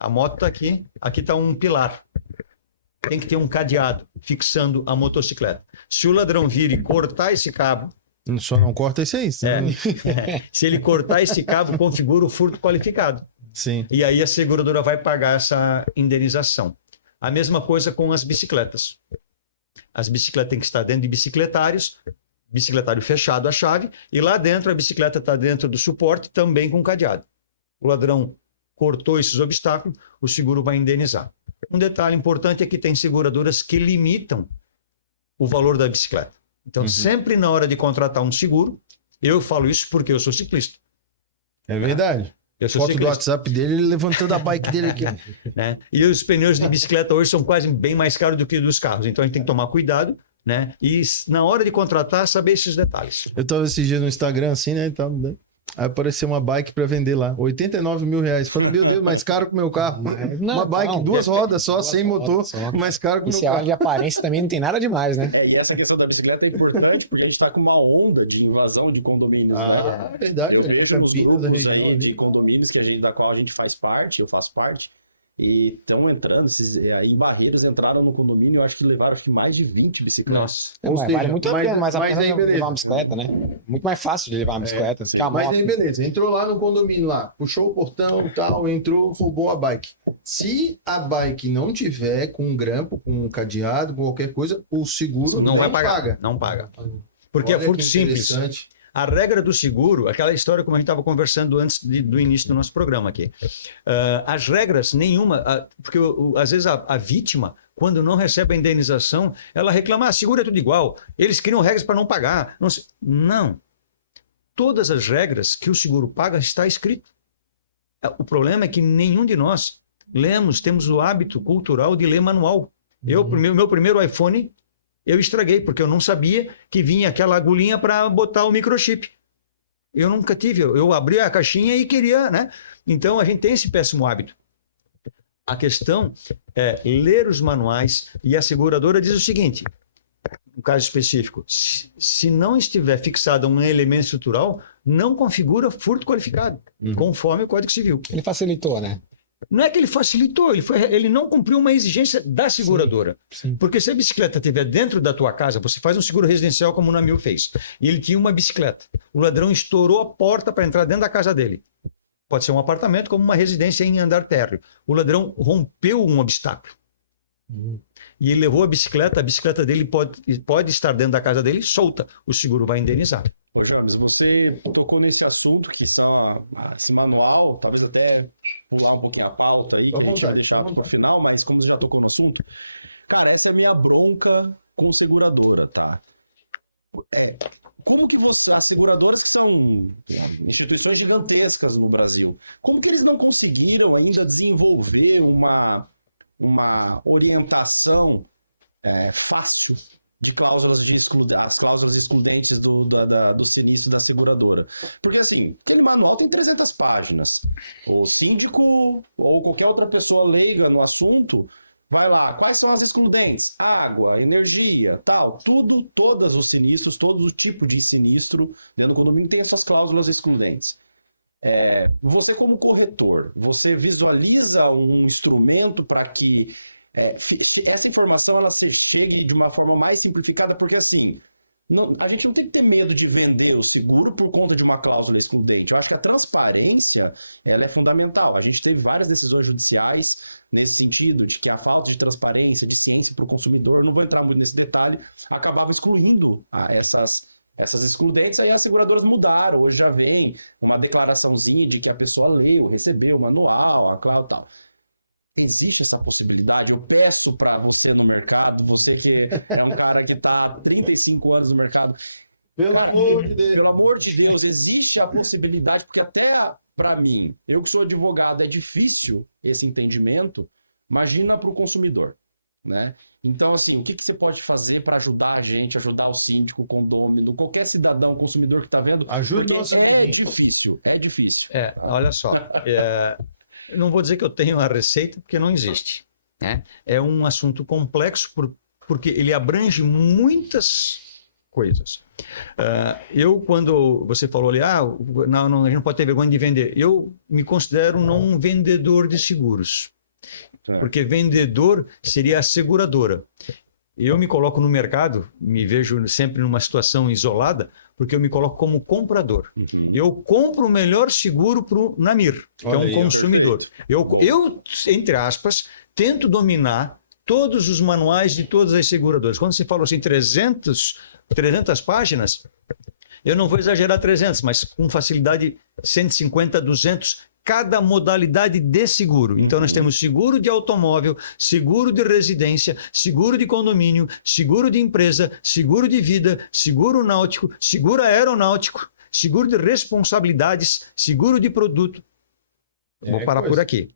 A moto está aqui está um pilar. Tem que ter um cadeado fixando a motocicleta. Se o ladrão vir e cortar esse cabo... Só não corta esse aí. Senão... se ele cortar esse cabo, configura o furto qualificado. Sim. E aí a seguradora vai pagar essa indenização. A mesma coisa com as bicicletas. As bicicletas têm que estar dentro de bicicletários, bicicletário fechado a chave, e lá dentro a bicicleta está dentro do suporte, também com cadeado. O ladrão cortou esses obstáculos, o seguro vai indenizar. Um detalhe importante é que tem seguradoras que limitam o valor da bicicleta. Então, sempre na hora de contratar um seguro, eu falo isso porque eu sou ciclista. É verdade. Eu sou Foto ciclista, do WhatsApp dele, ele levantando a bike dele aqui. né? E os pneus de bicicleta hoje são quase bem mais caros do que dos carros. Então, a gente tem que tomar cuidado, né? E na hora de contratar, saber esses detalhes. Eu tava esses dias no Instagram assim, né? Aí apareceu uma bike para vender lá. 89 mil reais. Falei, meu Deus, mais caro que o meu carro. Uma bike, duas rodas só, sem motor, mais caro que o E meu se olha carro. de aparência também não tem nada demais, né? E essa questão da bicicleta é importante porque a gente está com uma onda de invasão de condomínios. Né? Verdade. Eu vejo nos Campinas, da grupos região aí ali. de condomínios da qual a gente faz parte, eu faço parte, e estão entrando, aí em Barreiros entraram no condomínio, eu acho que levaram mais de 20 bicicletas. Nossa. Não, Ou mas seja, vale muito a mas- pena, mas a mas pena aí, não beleza. levar uma bicicleta, né? Muito mais fácil de levar uma bicicleta que a Mas moto. aí, beleza. Entrou lá no condomínio lá, puxou o portão e tal, entrou, roubou a bike. Se a bike não tiver com um grampo, com um cadeado, com qualquer coisa, o seguro Não vai pagar. paga. Não paga. Porque Olha é furto que simples. interessante. A regra do seguro, aquela história como a gente estava conversando antes do início do nosso programa aqui. As regras, nenhuma, porque às vezes a vítima, quando não recebe a indenização, ela reclama, seguro é tudo igual, eles criam regras para não pagar. Não. Todas as regras que o seguro paga está escrito. O problema é que nenhum de nós temos o hábito cultural de ler manual. Meu primeiro iPhone, eu estraguei, porque eu não sabia que vinha aquela agulhinha para botar o microchip. Eu nunca tive, eu abri a caixinha e queria, né? Então, a gente tem esse péssimo hábito. A questão é ler os manuais, e a seguradora diz o seguinte, no caso específico, se não estiver fixado um elemento estrutural, não configura furto qualificado, conforme o Código Civil. Ele facilitou, né? Não é que ele facilitou, ele não cumpriu uma exigência da seguradora. Sim. Porque se a bicicleta estiver dentro da tua casa, você faz um seguro residencial como o Namil fez. E ele tinha uma bicicleta. O ladrão estourou a porta para entrar dentro da casa dele. Pode ser um apartamento como uma residência em andar térreo. O ladrão rompeu um obstáculo. E ele levou a bicicleta dele pode estar dentro da casa dele solta. O seguro vai indenizar. Ô, James, você tocou nesse assunto que são esse manual, talvez até pular um pouquinho a pauta aí, que À a gente vai vontade, deixar à para o final, mas como você já tocou no assunto, cara, essa é a minha bronca com seguradora, tá? Como que as seguradoras são instituições gigantescas no Brasil, como que eles não conseguiram ainda desenvolver uma orientação fácil de cláusulas as cláusulas excludentes do sinistro da seguradora? Porque assim, aquele manual tem 300 páginas. O síndico ou qualquer outra pessoa leiga no assunto vai lá, quais são as excludentes? Água, energia, tal, todos os sinistros, todo o tipo de sinistro dentro do condomínio tem essas cláusulas excludentes. Você como corretor, você visualiza um instrumento para que essa informação ela chegue de uma forma mais simplificada, porque assim, a gente não tem que ter medo de vender o seguro por conta de uma cláusula excludente. Eu acho que a transparência ela é fundamental. A gente teve várias decisões judiciais nesse sentido, de que a falta de transparência, de ciência para o consumidor, não vou entrar muito nesse detalhe, acabava excluindo essas essas excludentes, aí as seguradoras mudaram. Hoje já vem uma declaraçãozinha de que a pessoa leu, recebeu o manual, a cláusula e tal. Existe essa possibilidade? Eu peço para você no mercado, você que é um cara que está há 35 anos no mercado, Pelo amor de Deus. pelo amor de Deus, existe a possibilidade, porque até para mim, eu que sou advogado, é difícil esse entendimento, imagina para o consumidor, né? Então, assim, o que você pode fazer para ajudar a gente, ajudar o síndico, o condômino, qualquer cidadão, consumidor que está vendo? Ajude Porque nosso é amiguinho. difícil, é difícil. Olha só, eu não vou dizer que eu tenho a receita, porque não existe, né? É um assunto complexo, porque ele abrange muitas coisas. Quando você falou ali, não, a gente não pode ter vergonha de vender, eu me considero não um vendedor de seguros, porque vendedor seria a seguradora. Eu me coloco no mercado, me vejo sempre numa situação isolada, porque eu me coloco como comprador. Eu compro o melhor seguro para o Namir, que é um consumidor. Eu, entre aspas, tento dominar todos os manuais de todas as seguradoras. Quando você fala assim, 300 páginas, eu não vou exagerar 300, mas com facilidade 150, 200, cada modalidade de seguro. Então, nós temos seguro de automóvel, seguro de residência, seguro de condomínio, seguro de empresa, seguro de vida, seguro náutico, seguro aeronáutico, seguro de responsabilidades, seguro de produto. Vou parar por aqui.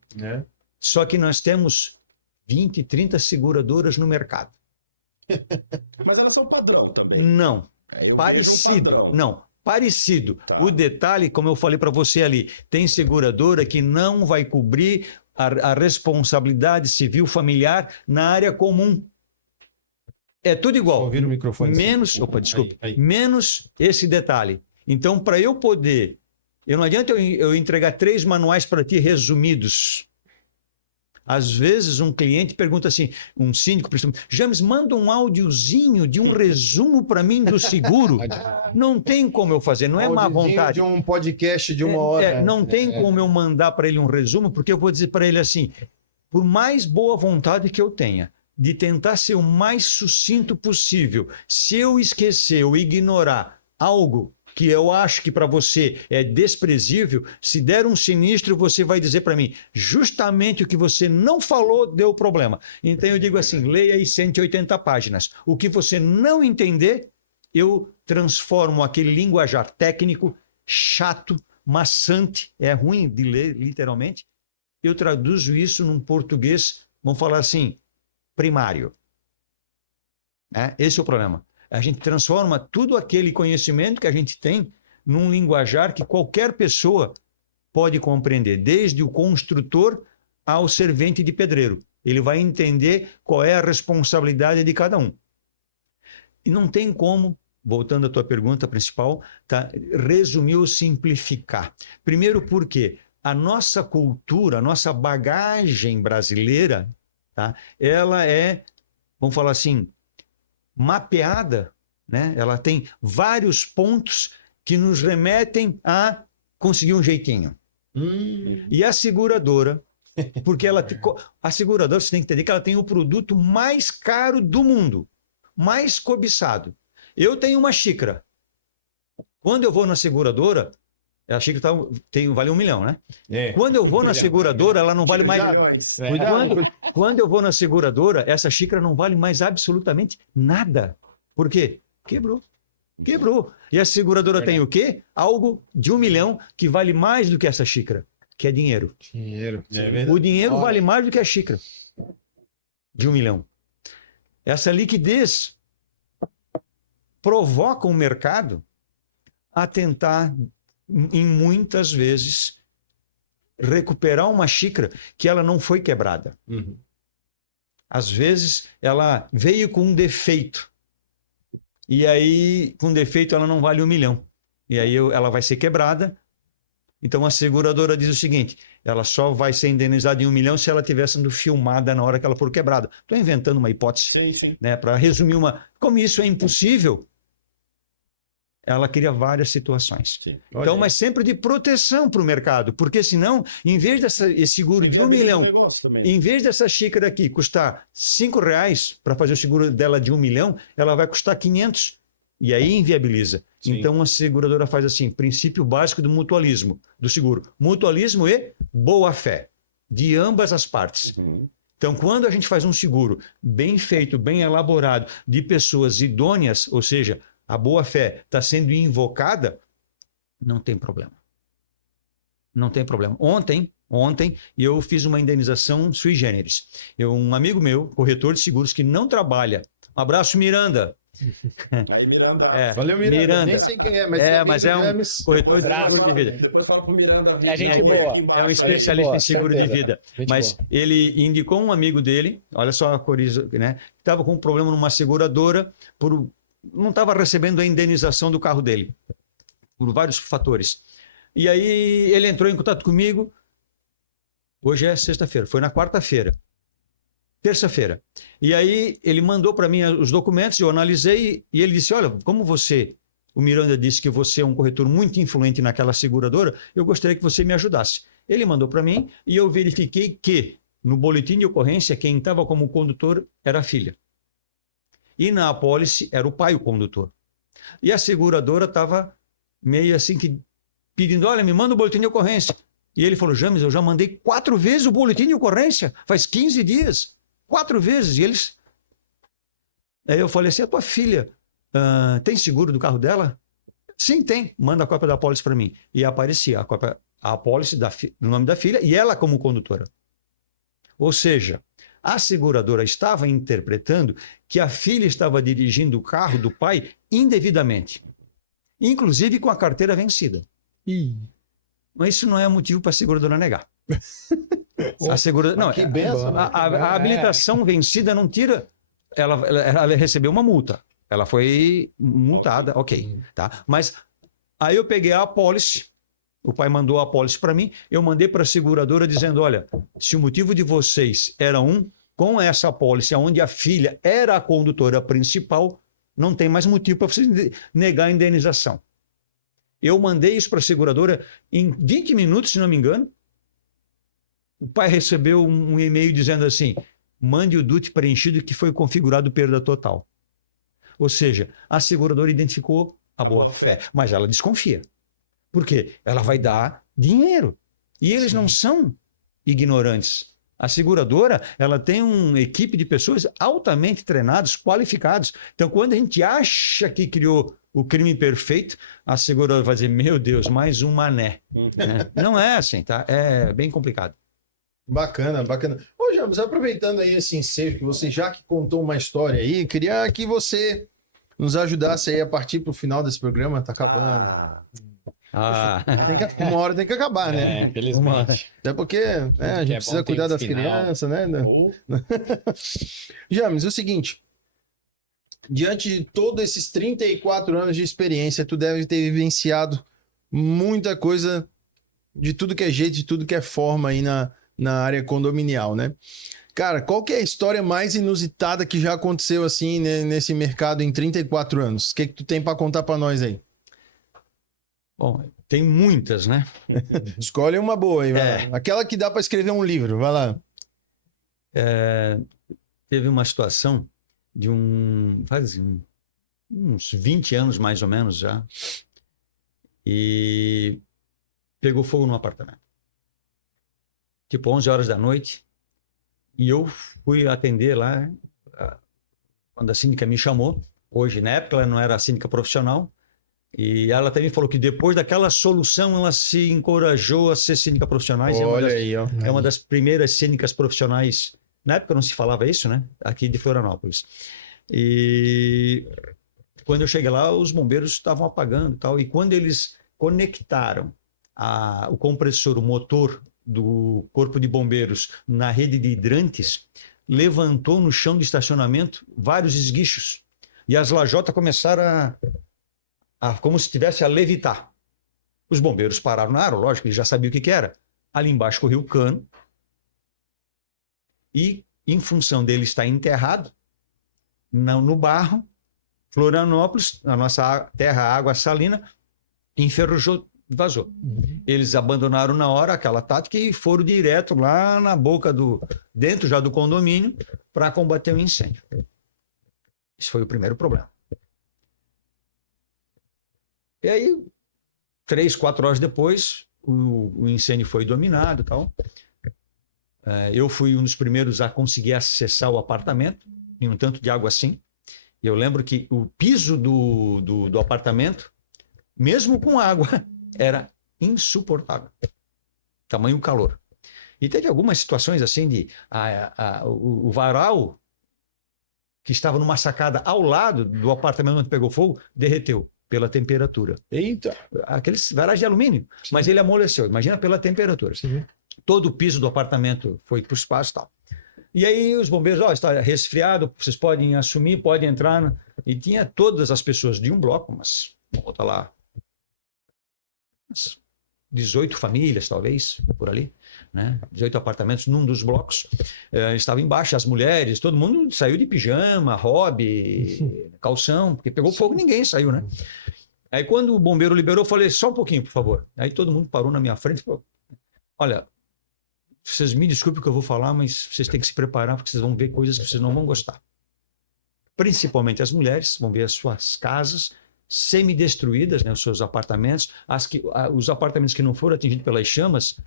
Só que nós temos 20, 30 seguradoras no mercado. Mas elas são padrão também. Não. Eu Parecido. vejo um padrão. Não. Parecido. Tá. O detalhe, como eu falei para você ali, tem seguradora que não vai cobrir a responsabilidade civil familiar na área comum. É tudo igual. Ouvir o microfone. Menos, opa, desculpa, Aí. menos esse detalhe. Então, para eu poder, não adianta eu entregar 3 manuais para ti resumidos. Às vezes um cliente pergunta assim, um síndico, James, manda um áudiozinho de um resumo para mim do seguro. Não tem como eu fazer, não é má vontade. De um podcast de 1 hora. Não tem como eu mandar para ele um resumo, porque eu vou dizer para ele assim, por mais boa vontade que eu tenha, de tentar ser o mais sucinto possível, se eu esquecer ou ignorar algo que eu acho que para você é desprezível, se der um sinistro, você vai dizer para mim, justamente o que você não falou deu problema. Então eu digo assim, leia aí 180 páginas. O que você não entender, eu transformo aquele linguajar técnico, chato, maçante, é ruim de ler, literalmente, eu traduzo isso num português, vamos falar assim, primário. Esse é o problema. A gente transforma tudo aquele conhecimento que a gente tem num linguajar que qualquer pessoa pode compreender, desde o construtor ao servente de pedreiro. Ele vai entender qual é a responsabilidade de cada um. E não tem como, voltando à tua pergunta principal, resumir ou simplificar. Primeiro porque a nossa cultura, a nossa bagagem brasileira, ela é, vamos falar assim, mapeada, né? Ela tem vários pontos que nos remetem a conseguir um jeitinho. E a seguradora, porque a seguradora, você tem que entender que ela tem o produto mais caro do mundo, mais cobiçado. Eu tenho uma xícara. Quando eu vou na seguradora, a xícara vale 1 milhão, né? Quando eu vou na seguradora, ela não vale mais... Quando eu vou na seguradora, essa xícara não vale mais absolutamente nada. Por quê? Quebrou. E a seguradora tem o quê? Algo de 1 milhão que vale mais do que essa xícara, que é dinheiro. O dinheiro vale mais do que a xícara de 1 milhão. Essa liquidez provoca o mercado a tentar, em muitas vezes, recuperar uma xícara que ela não foi quebrada. Às vezes, ela veio com um defeito. E aí, com defeito, ela não vale 1 milhão. E aí, ela vai ser quebrada. Então, a seguradora diz o seguinte, ela só vai ser indenizada em 1 milhão se ela estiver sendo filmada na hora que ela for quebrada. Estou inventando uma hipótese. Sim. Né, para resumir como isso é impossível, ela cria várias situações. Então, mas sempre de proteção para o mercado, porque senão, em vez desse seguro de 1 milhão, em vez dessa xícara aqui custar R$5 para fazer o seguro dela de 1 milhão, ela vai custar 500. E aí inviabiliza. Sim. Então a seguradora faz assim, princípio básico do mutualismo, do seguro. Mutualismo e boa-fé, de ambas as partes. Uhum. Então, quando a gente faz um seguro bem feito, bem elaborado, de pessoas idôneas, ou seja, a boa-fé está sendo invocada, não tem problema. Não tem problema. Ontem, eu fiz uma indenização sui generis. Um amigo meu, corretor de seguros, que não trabalha. Um abraço, Miranda. Aí, Miranda. Valeu, Miranda. Miranda. Nem sei quem é, mas, Mas é um corretor de Abraço. seguro de vida. Depois fala pro Miranda. É gente aqui boa. embaixo. É um gente especialista boa, em seguro certeza. de vida. Gente Mas boa. ele indicou um amigo dele, olha só a coriza, né? Que estava com um problema numa seguradora, não estava recebendo a indenização do carro dele, por vários fatores. E aí ele entrou em contato comigo. Hoje é sexta-feira, foi na quarta-feira. Terça-feira. E aí ele mandou para mim os documentos, eu analisei e ele disse, olha, como o Miranda disse que você é um corretor muito influente naquela seguradora, eu gostaria que você me ajudasse. Ele mandou para mim e eu verifiquei que no boletim de ocorrência quem estava como condutor era a filha. E na apólice era o pai o condutor. E a seguradora estava meio assim que pedindo, olha, me manda o boletim de ocorrência. E ele falou, James, eu já mandei 4 vezes o boletim de ocorrência, faz 15 dias. 4 vezes. E eles... Aí eu falei assim, a tua filha tem seguro do carro dela? Sim, tem. Manda a cópia da apólice para mim. E aparecia a apólice no nome da filha e ela como condutora. Ou seja, a seguradora estava interpretando que a filha estava dirigindo o carro do pai indevidamente. Inclusive com a carteira vencida. Mas isso não é motivo para a seguradora negar. A seguradora, não, que benção, né? a habilitação vencida não tira. Ela recebeu uma multa. Ela foi multada, ok. Tá? Mas aí eu peguei a apólice, o pai mandou a apólice para mim, eu mandei para a seguradora dizendo, olha, se o motivo de vocês era com essa apólice, onde a filha era a condutora principal, não tem mais motivo para vocês negar a indenização. Eu mandei isso para a seguradora em 20 minutos, se não me engano. O pai recebeu um e-mail dizendo assim, mande o DUT preenchido que foi configurado perda total. Ou seja, a seguradora identificou a boa-fé, mas ela desconfia. Por quê? Ela vai dar dinheiro. E eles não são ignorantes. A seguradora, ela tem uma equipe de pessoas altamente treinadas, qualificadas. Então, quando a gente acha que criou o crime perfeito, a seguradora vai dizer, meu Deus, mais um mané. Né? Não é assim, tá? É bem complicado. Bacana, bacana. Ô, James, aproveitando aí esse ensejo que você já que contou uma história aí, queria que você nos ajudasse aí a partir pro final desse programa, tá acabando. Uma hora tem que acabar, né? Infelizmente. Até porque né, a gente precisa cuidar das crianças, né? James, é o seguinte, diante de todos esses 34 anos de experiência, tu deve ter vivenciado muita coisa de tudo que é jeito, de tudo que é forma aí na área condominial, né? Cara, qual que é a história mais inusitada que já aconteceu assim nesse mercado em 34 anos? O que tu tem para contar para nós aí? Bom, tem muitas, né? Escolhe uma boa aí, vai lá. Aquela que dá para escrever um livro, vai lá. Teve uma situação de faz uns 20 anos mais ou menos já, e pegou fogo no apartamento. Tipo 11 horas da noite, e eu fui atender lá, quando a síndica me chamou. Hoje, na época, ela não era síndica profissional, e ela também falou que depois daquela solução, ela se encorajou a ser síndica profissional. Olha aí, ó. É uma das primeiras síndicas profissionais. Na época não se falava isso, né? Aqui de Florianópolis. E quando eu cheguei lá, os bombeiros estavam apagando e tal. E quando eles conectaram o compressor, o motor do corpo de bombeiros na rede de hidrantes, levantou no chão de estacionamento vários esguichos. E as lajotas começaram como se estivesse a levitar. Os bombeiros pararam na área, lógico, eles já sabiam o que era. Ali embaixo corria o cano. E, em função dele estar enterrado no barro, Florianópolis, a nossa terra, água salina, enferrujou, vazou. Eles abandonaram na hora aquela tática e foram direto lá na boca dentro já do condomínio, para combater o incêndio. Esse foi o primeiro problema. E aí, 3, 4 horas depois, o incêndio foi dominado e tal. Eu fui um dos primeiros a conseguir acessar o apartamento, em um tanto de água assim. E eu lembro que o piso do apartamento, mesmo com água, era insuportável. Tamanho calor. E teve algumas situações assim de o varal, que estava numa sacada ao lado do apartamento onde pegou fogo, derreteu pela temperatura. Eita! Aqueles varais de alumínio. Sim. Mas ele amoleceu. Imagina pela temperatura. Sim. Todo o piso do apartamento foi para o espaço e tal. E aí os bombeiros, está resfriado, vocês podem assumir, podem entrar. E tinha todas as pessoas de um bloco, mas volta lá, 18 famílias, talvez, por ali, né? 18 apartamentos num dos blocos. Estava embaixo, as mulheres, todo mundo saiu de pijama, hobby, calção, porque pegou fogo, ninguém saiu, né? Aí quando o bombeiro liberou, eu falei, só um pouquinho, por favor. Aí todo mundo parou na minha frente e falou, olha, vocês me desculpem o que eu vou falar, mas vocês têm que se preparar, porque vocês vão ver coisas que vocês não vão gostar. Principalmente as mulheres vão ver as suas casas semi-destruídas, né, os seus apartamentos, os apartamentos que não foram atingidos pelas chamas,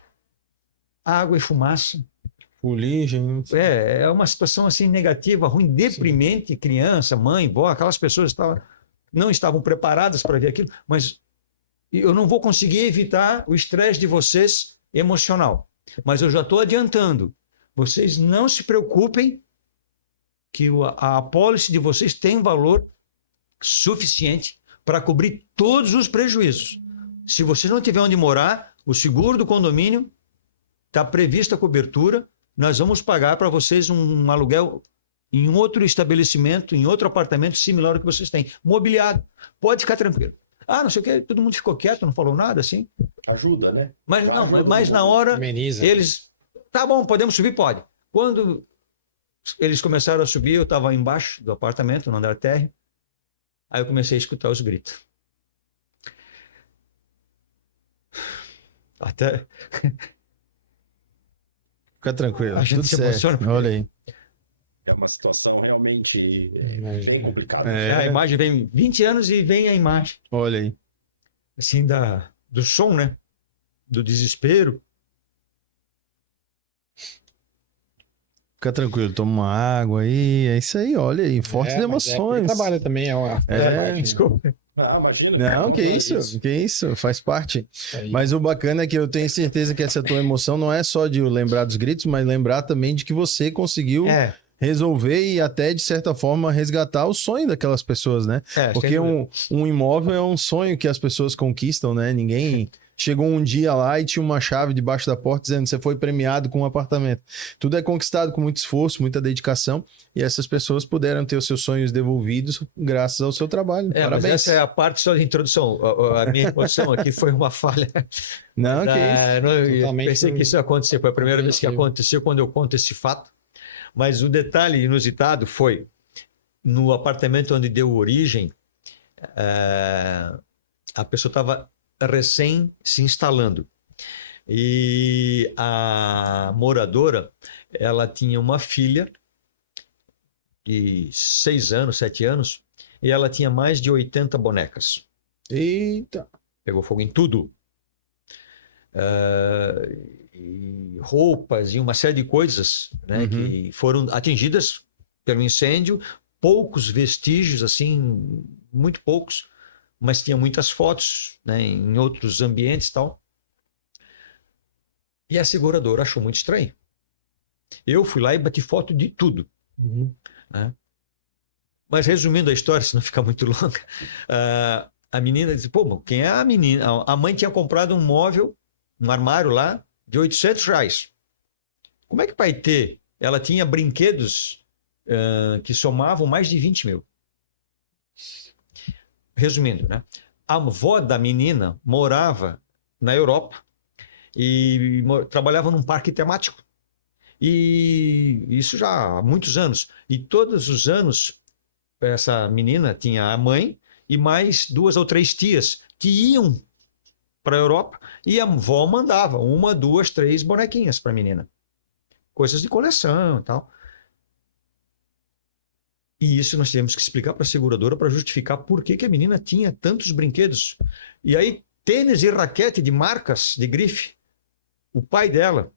água e fumaça. Fuligem. É uma situação assim negativa, ruim, deprimente. Criança, mãe, vó, aquelas pessoas não estavam preparadas para ver aquilo, mas eu não vou conseguir evitar o estresse de vocês emocional. Mas eu já estou adiantando. Vocês não se preocupem que a apólice de vocês tem valor suficiente para cobrir todos os prejuízos. Se vocês não tiverem onde morar, o seguro do condomínio está prevista a cobertura, nós vamos pagar para vocês um aluguel em outro estabelecimento, em outro apartamento similar ao que vocês têm, mobiliado. Pode ficar tranquilo. Não sei o que, todo mundo ficou quieto, não falou nada assim. Ajuda, né? Mas na hora, Ameniza. eles... Tá bom, podemos subir? Pode. Quando eles começaram a subir, eu estava embaixo do apartamento, no andar térreo. Aí eu comecei a escutar os gritos. Até... Fica tranquilo, A gente tudo se certo. emociona porque- Olha aí. É uma situação realmente Imagina. bem complicada. A imagem vem 20 anos e vem a imagem. Olha aí. Assim, do som, né? Do desespero. Fica tranquilo, toma uma água aí. É isso aí, olha aí. Fortes emoções. Trabalha também, Desculpa. Imagina. Não, que é isso, que isso, faz parte. Aí. Mas o bacana é que eu tenho certeza que essa tua emoção não é só de lembrar dos gritos, mas lembrar também de que você conseguiu resolver e até, de certa forma, resgatar o sonho daquelas pessoas, né? Porque um imóvel é um sonho que as pessoas conquistam, né? Ninguém chegou um dia lá e tinha uma chave debaixo da porta dizendo que você foi premiado com um apartamento. Tudo é conquistado com muito esforço, muita dedicação, e essas pessoas puderam ter os seus sonhos devolvidos graças ao seu trabalho. Mas Parabéns. essa é a parte só de introdução. A minha emoção aqui foi uma falha. Não, que isso. Eu Totalmente pensei que isso ia acontecer. Foi a primeira vez que aconteceu quando eu conto esse fato. Mas o detalhe inusitado foi no apartamento onde deu origem, a pessoa estava recém se instalando. E a moradora, ela tinha uma filha de 6 anos, 7 anos, e ela tinha mais de 80 bonecas. Eita. Pegou fogo em tudo. E roupas e uma série de coisas, né, que foram atingidas pelo incêndio. Poucos vestígios, assim, muito poucos, mas tinha muitas fotos, né, em outros ambientes e tal. E a seguradora achou muito estranho. Eu fui lá e bati foto de tudo. Né? Mas resumindo a história, se não ficar muito longa, a menina disse, pô, quem é a menina? A mãe tinha comprado um móvel, um armário lá, de R$800. Como é que vai ter? Ela tinha brinquedos que somavam mais de 20 mil. Resumindo, né? A avó da menina morava na Europa e trabalhava num parque temático. E isso já há muitos anos. E todos os anos, essa menina tinha a mãe e mais 2 ou 3 tias que iam para a Europa e a avó mandava 1, 2, 3 bonequinhas para a menina. Coisas de coleção e tal. E isso nós tivemos que explicar para a seguradora para justificar por que a menina tinha tantos brinquedos. E aí, tênis e raquete de marcas de grife. O pai dela,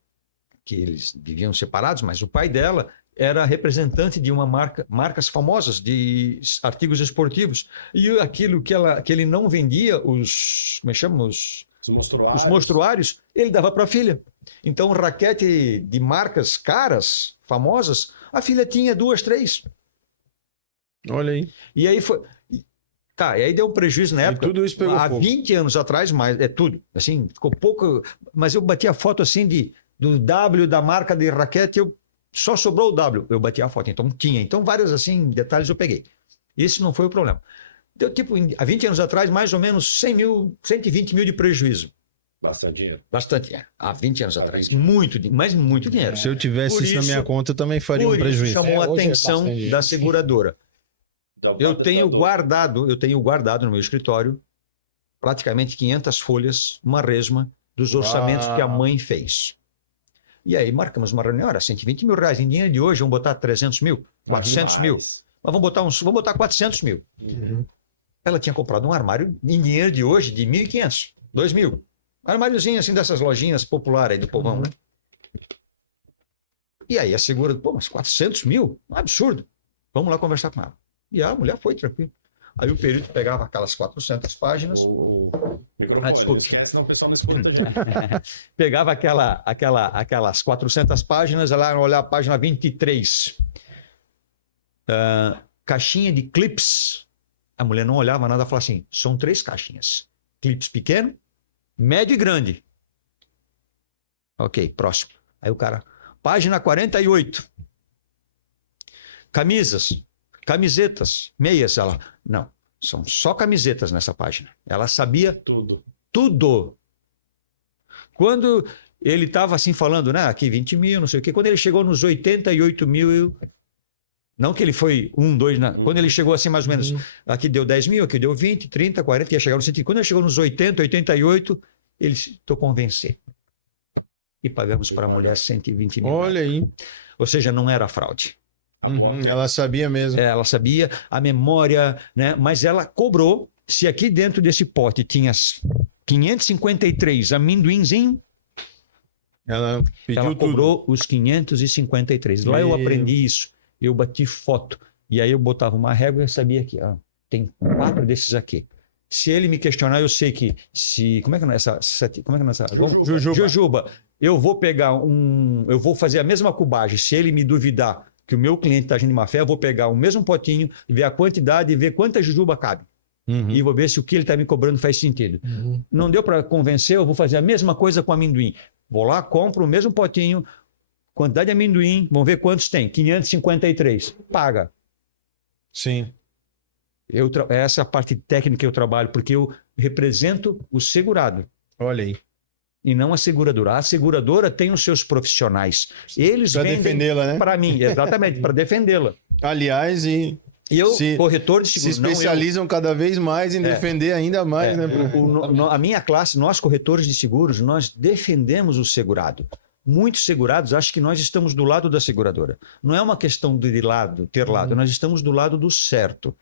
que eles viviam separados, mas o pai dela era representante de uma marcas famosas de artigos esportivos. E aquilo que ele não vendia, como é que chama? Os mostruários, ele dava para a filha. Então, raquete de marcas caras, famosas, a filha tinha 2, 3. Olha aí. E aí foi... Tá, e aí deu um prejuízo na época. E tudo isso pegou há fogo. 20 anos atrás, mas é tudo. Assim, ficou pouco... Mas eu bati a foto assim do W da marca de raquete, só sobrou o W. Eu bati a foto, então tinha. Então, vários assim, detalhes eu peguei. Esse não foi o problema. Deu tipo, há 20 anos atrás, mais ou menos 100 mil, 120 mil de prejuízo. Bastante dinheiro. Bastante, há 20 anos atrás. Muito, mas muito dinheiro. Se eu tivesse Por isso na isso- minha conta, eu também faria um Por isso prejuízo. chamou a hoje é atenção bastante da dinheiro. seguradora. Eu tenho guardado. guardado no meu escritório praticamente 500 folhas, uma resma dos orçamentos que a mãe fez. E aí marcamos uma reunião, era 120 mil reais. Em dinheiro de hoje, vamos botar 300 mil, 400 mil. Mas vamos botar 400 mil. Uhum. Ela tinha comprado um armário em dinheiro de hoje de 1.500, 2.000. Um armáriozinho assim dessas lojinhas populares aí do povão, né? E aí a seguradora, pô, mas 400 mil? Um absurdo. Vamos lá conversar com ela. E a mulher foi tranquilo. Aí o período pegava aquelas 400 páginas, O microfone, desculpa. não esquece, senão o pessoal não escuta, gente. pegava aquelas 400 páginas, ela olhava a página 23. Caixinha de clips. A mulher não olhava nada, falava assim, são 3 caixinhas. Clips pequeno, médio e grande. Ok, próximo. Aí o cara, página 48. Camisetas, meias. Ela, não, são só camisetas nessa página. Ela sabia tudo. Quando ele estava assim falando, né, aqui 20 mil, não sei o quê, quando ele chegou nos 88 mil, não que ele foi 1, 2, quando ele chegou assim mais ou menos, aqui deu 10 mil, aqui deu 20, 30, 40, ia chegar no 100. Quando ele chegou nos 80, 88, ele tentou convencer. E pagamos para a mulher 120 mil. Olha aí. Ou seja, não era fraude. Ela sabia mesmo. Ela sabia a memória, né? Mas ela cobrou. Se aqui dentro desse pote tinha 553 amendoinzinho, Ela pediu ela tudo. cobrou os 553. Lá eu aprendi isso. Eu bati foto. E aí eu botava uma régua e eu sabia que tem 4 desses aqui. Se ele me questionar, eu sei que como é que não é essa? Como é que não é essa? Jujuba. Eu vou eu vou fazer a mesma cubagem. Se ele me duvidar que o meu cliente está agindo de má fé, eu vou pegar o mesmo potinho, ver a quantidade e ver quanta jujuba cabe. E vou ver se o que ele está me cobrando faz sentido. Não deu para convencer, eu vou fazer a mesma coisa com amendoim. Vou lá, compro o mesmo potinho, quantidade de amendoim, vamos ver quantos tem. 553. Paga. Sim. Essa é a parte técnica que eu trabalho, porque eu represento o segurado. Olha aí. E não a seguradora. A seguradora tem os seus profissionais. Eles Para vendem defendê-la, né? para mim, exatamente, para defendê-la. Aliás, E eu, corretor de se seguros, especializam cada vez mais em defender ainda mais, né? a minha classe, nós corretores de seguros, nós defendemos o segurado. Muitos segurados acham que nós estamos do lado da seguradora. Não é uma questão de ter lado, nós estamos do lado do certo.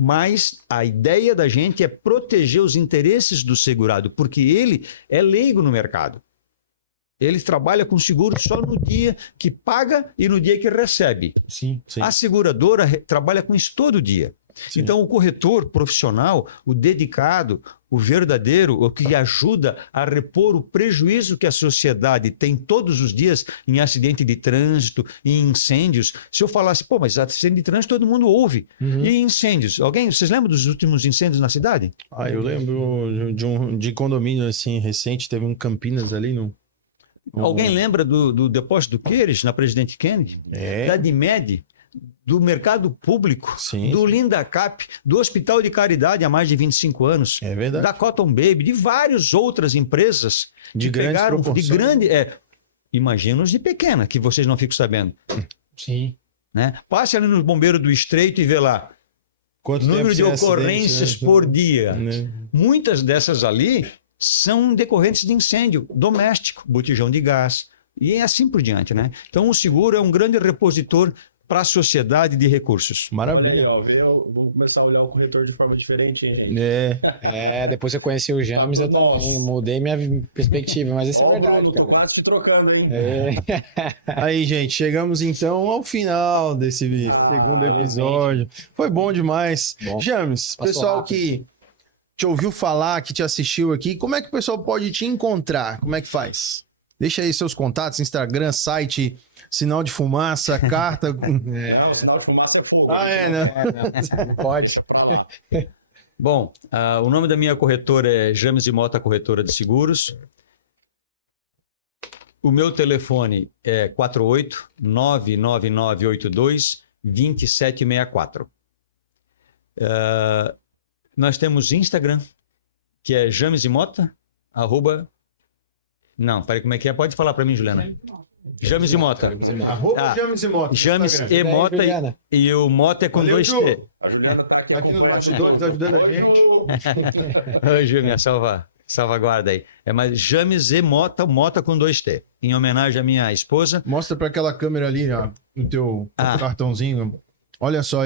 Mas a ideia da gente é proteger os interesses do segurado, porque ele é leigo no mercado. Ele trabalha com seguro só no dia que paga e no dia que recebe. Sim. A seguradora trabalha com isso todo dia. Sim. Então, o corretor profissional, o dedicado, o verdadeiro, o que ajuda a repor o prejuízo que a sociedade tem todos os dias em acidente de trânsito, em incêndios. Se eu falasse, pô, mas acidente de trânsito todo mundo ouve. E incêndios? Vocês lembram dos últimos incêndios na cidade? Eu lembro de condomínio assim recente, teve um Campinas ali no. Alguém lembra do depósito do Queires, na Presidente Kennedy? Da DIMED? Do mercado público, Sim. do Lindacap, do Hospital de Caridade há mais de 25 anos, É verdade. da Cotton Baby, de várias outras empresas De que grandes pegaram de proporções. grande. Imagina os de pequena, que vocês não ficam sabendo. Sim. Né? Passe ali no Bombeiro do Estreito e vê lá. Quanto Número tempo de sem ocorrências acidente, né? por dia. Né? Muitas dessas ali são decorrentes de incêndio doméstico, botijão de gás, e assim por diante, né? Então o seguro é um grande repositor para a sociedade de recursos. Maravilha. Olha aí, ó, vou começar a olhar o corretor de forma diferente, hein, gente? Depois que eu conheci o James, eu também mudei minha perspectiva, mas isso é Ó, verdade, Bruno, tô cara. quase te trocando, hein? Aí, gente, chegamos então ao final desse segundo episódio. Foi bom demais. Bom. James, Passou pessoal rápido. que te ouviu falar, que te assistiu aqui, como é que o pessoal pode te encontrar? Como é que faz? Deixa aí seus contatos, Instagram, site, sinal de fumaça, carta. Não, o sinal de fumaça é fogo. Né? Não pode. Deixa pra lá. Bom, o nome da minha corretora é James e Mota Corretora de Seguros. O meu telefone é 48-99982-2764. Nós temos Instagram, que é James e Mota, Não, peraí, como é que é? Pode falar para mim, Juliana. James e Mota. Arroba James e Mota. James Instagram. e Mota Juliana. e o Mota é com Valeu, 2 Ju. T. A Juliana tá aqui, Aqui nos acompanhando. bastidores, ajudando a gente. Ô, Ju, minha salvaguarda aí. É mais James e Mota, Mota com 2 T. Em homenagem à minha esposa. Mostra para aquela câmera ali, ó, no teu cartãozinho. Olha só,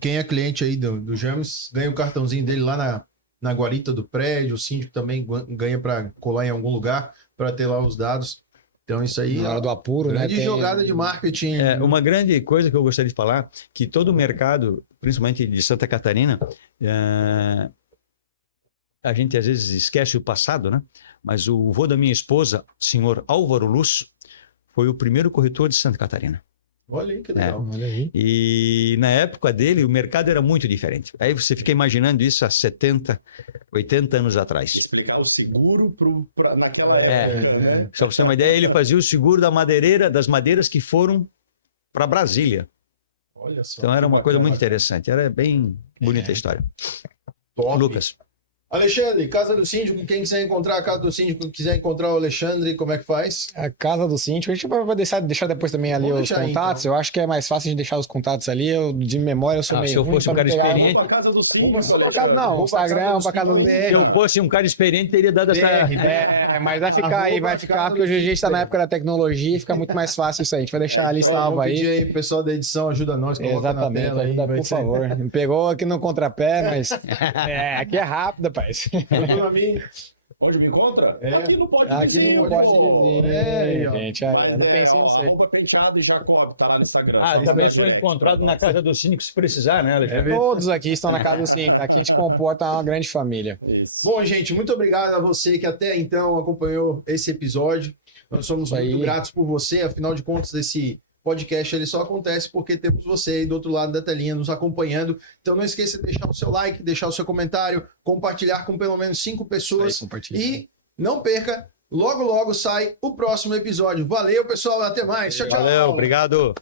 quem é cliente aí do James ganha o cartãozinho dele lá na guarita do prédio. O síndico também ganha para colar em algum lugar para ter lá os dados. Então, isso aí Na hora do apuro, né? grande jogada de marketing. Uma grande coisa que eu gostaria de falar, que todo o mercado, principalmente de Santa Catarina, a gente às vezes esquece o passado, né? Mas o avô da minha esposa, senhor Álvaro Luz, foi o primeiro corretor de Santa Catarina. Olha aí que legal. Olha aí. E na época dele, o mercado era muito diferente. Aí você fica imaginando isso há 70, 80 anos atrás. Explicar o seguro naquela época, né? Só para você ter uma ideia, ele fazia o seguro das madeiras que foram para Brasília. Olha só. Então era uma coisa muito interessante. Era bem bonita a história. Top. Lucas. Alexandre, Casa do Síndico, quem quiser encontrar a Casa do Síndico, quiser encontrar o Alexandre, como é que faz? A casa do síndico, a gente vai deixar depois também ali Vamos os deixar aí, contatos. então. Eu acho que é mais fácil de deixar os contatos ali. Eu, de memória, eu sou meio se eu ruim fosse um pra cara pegar. experiente, Vamos pra casa do síndico, Vamos pra Alexandre. Não, Vamos pra Instagram, Casa do pra casa do Síndico se eu fosse um cara experiente, teria dado essa. Mas vai ficar aí, vai ficar, porque hoje a gente tá na época da tecnologia e fica muito mais fácil isso aí. A gente vai deixar ali salvo Vamos pedir aí. aí, o pessoal da edição ajuda nós, coloca na Exatamente, tela aí, ajuda, vai por ser- favor. Me pegou aqui no contrapé, mas aqui é rápido, rapaz. Ajuda a mim. Onde me encontra? É. Aqui no Pode Aqui Vizinho, não pode pô. dizer, aí, ó. gente. Eu não pensei nisso aí. Arroba Penteado e Jacob, tá lá no Instagram. Também sou encontrado na casa do síndico se precisar, né, Alexandre? Todos aqui estão na casa do síndico. Aqui a gente comporta uma grande família. Bom, gente, muito obrigado a você que até então acompanhou esse episódio. Nós somos Isso aí. muito gratos por você. Afinal de contas, esse podcast ele só acontece porque temos você aí do outro lado da telinha nos acompanhando. Então não esqueça de deixar o seu like, deixar o seu comentário, compartilhar com pelo menos 5 pessoas. E não perca, logo logo sai o próximo episódio. Valeu, pessoal, até mais. Tchau, tchau. Valeu, obrigado.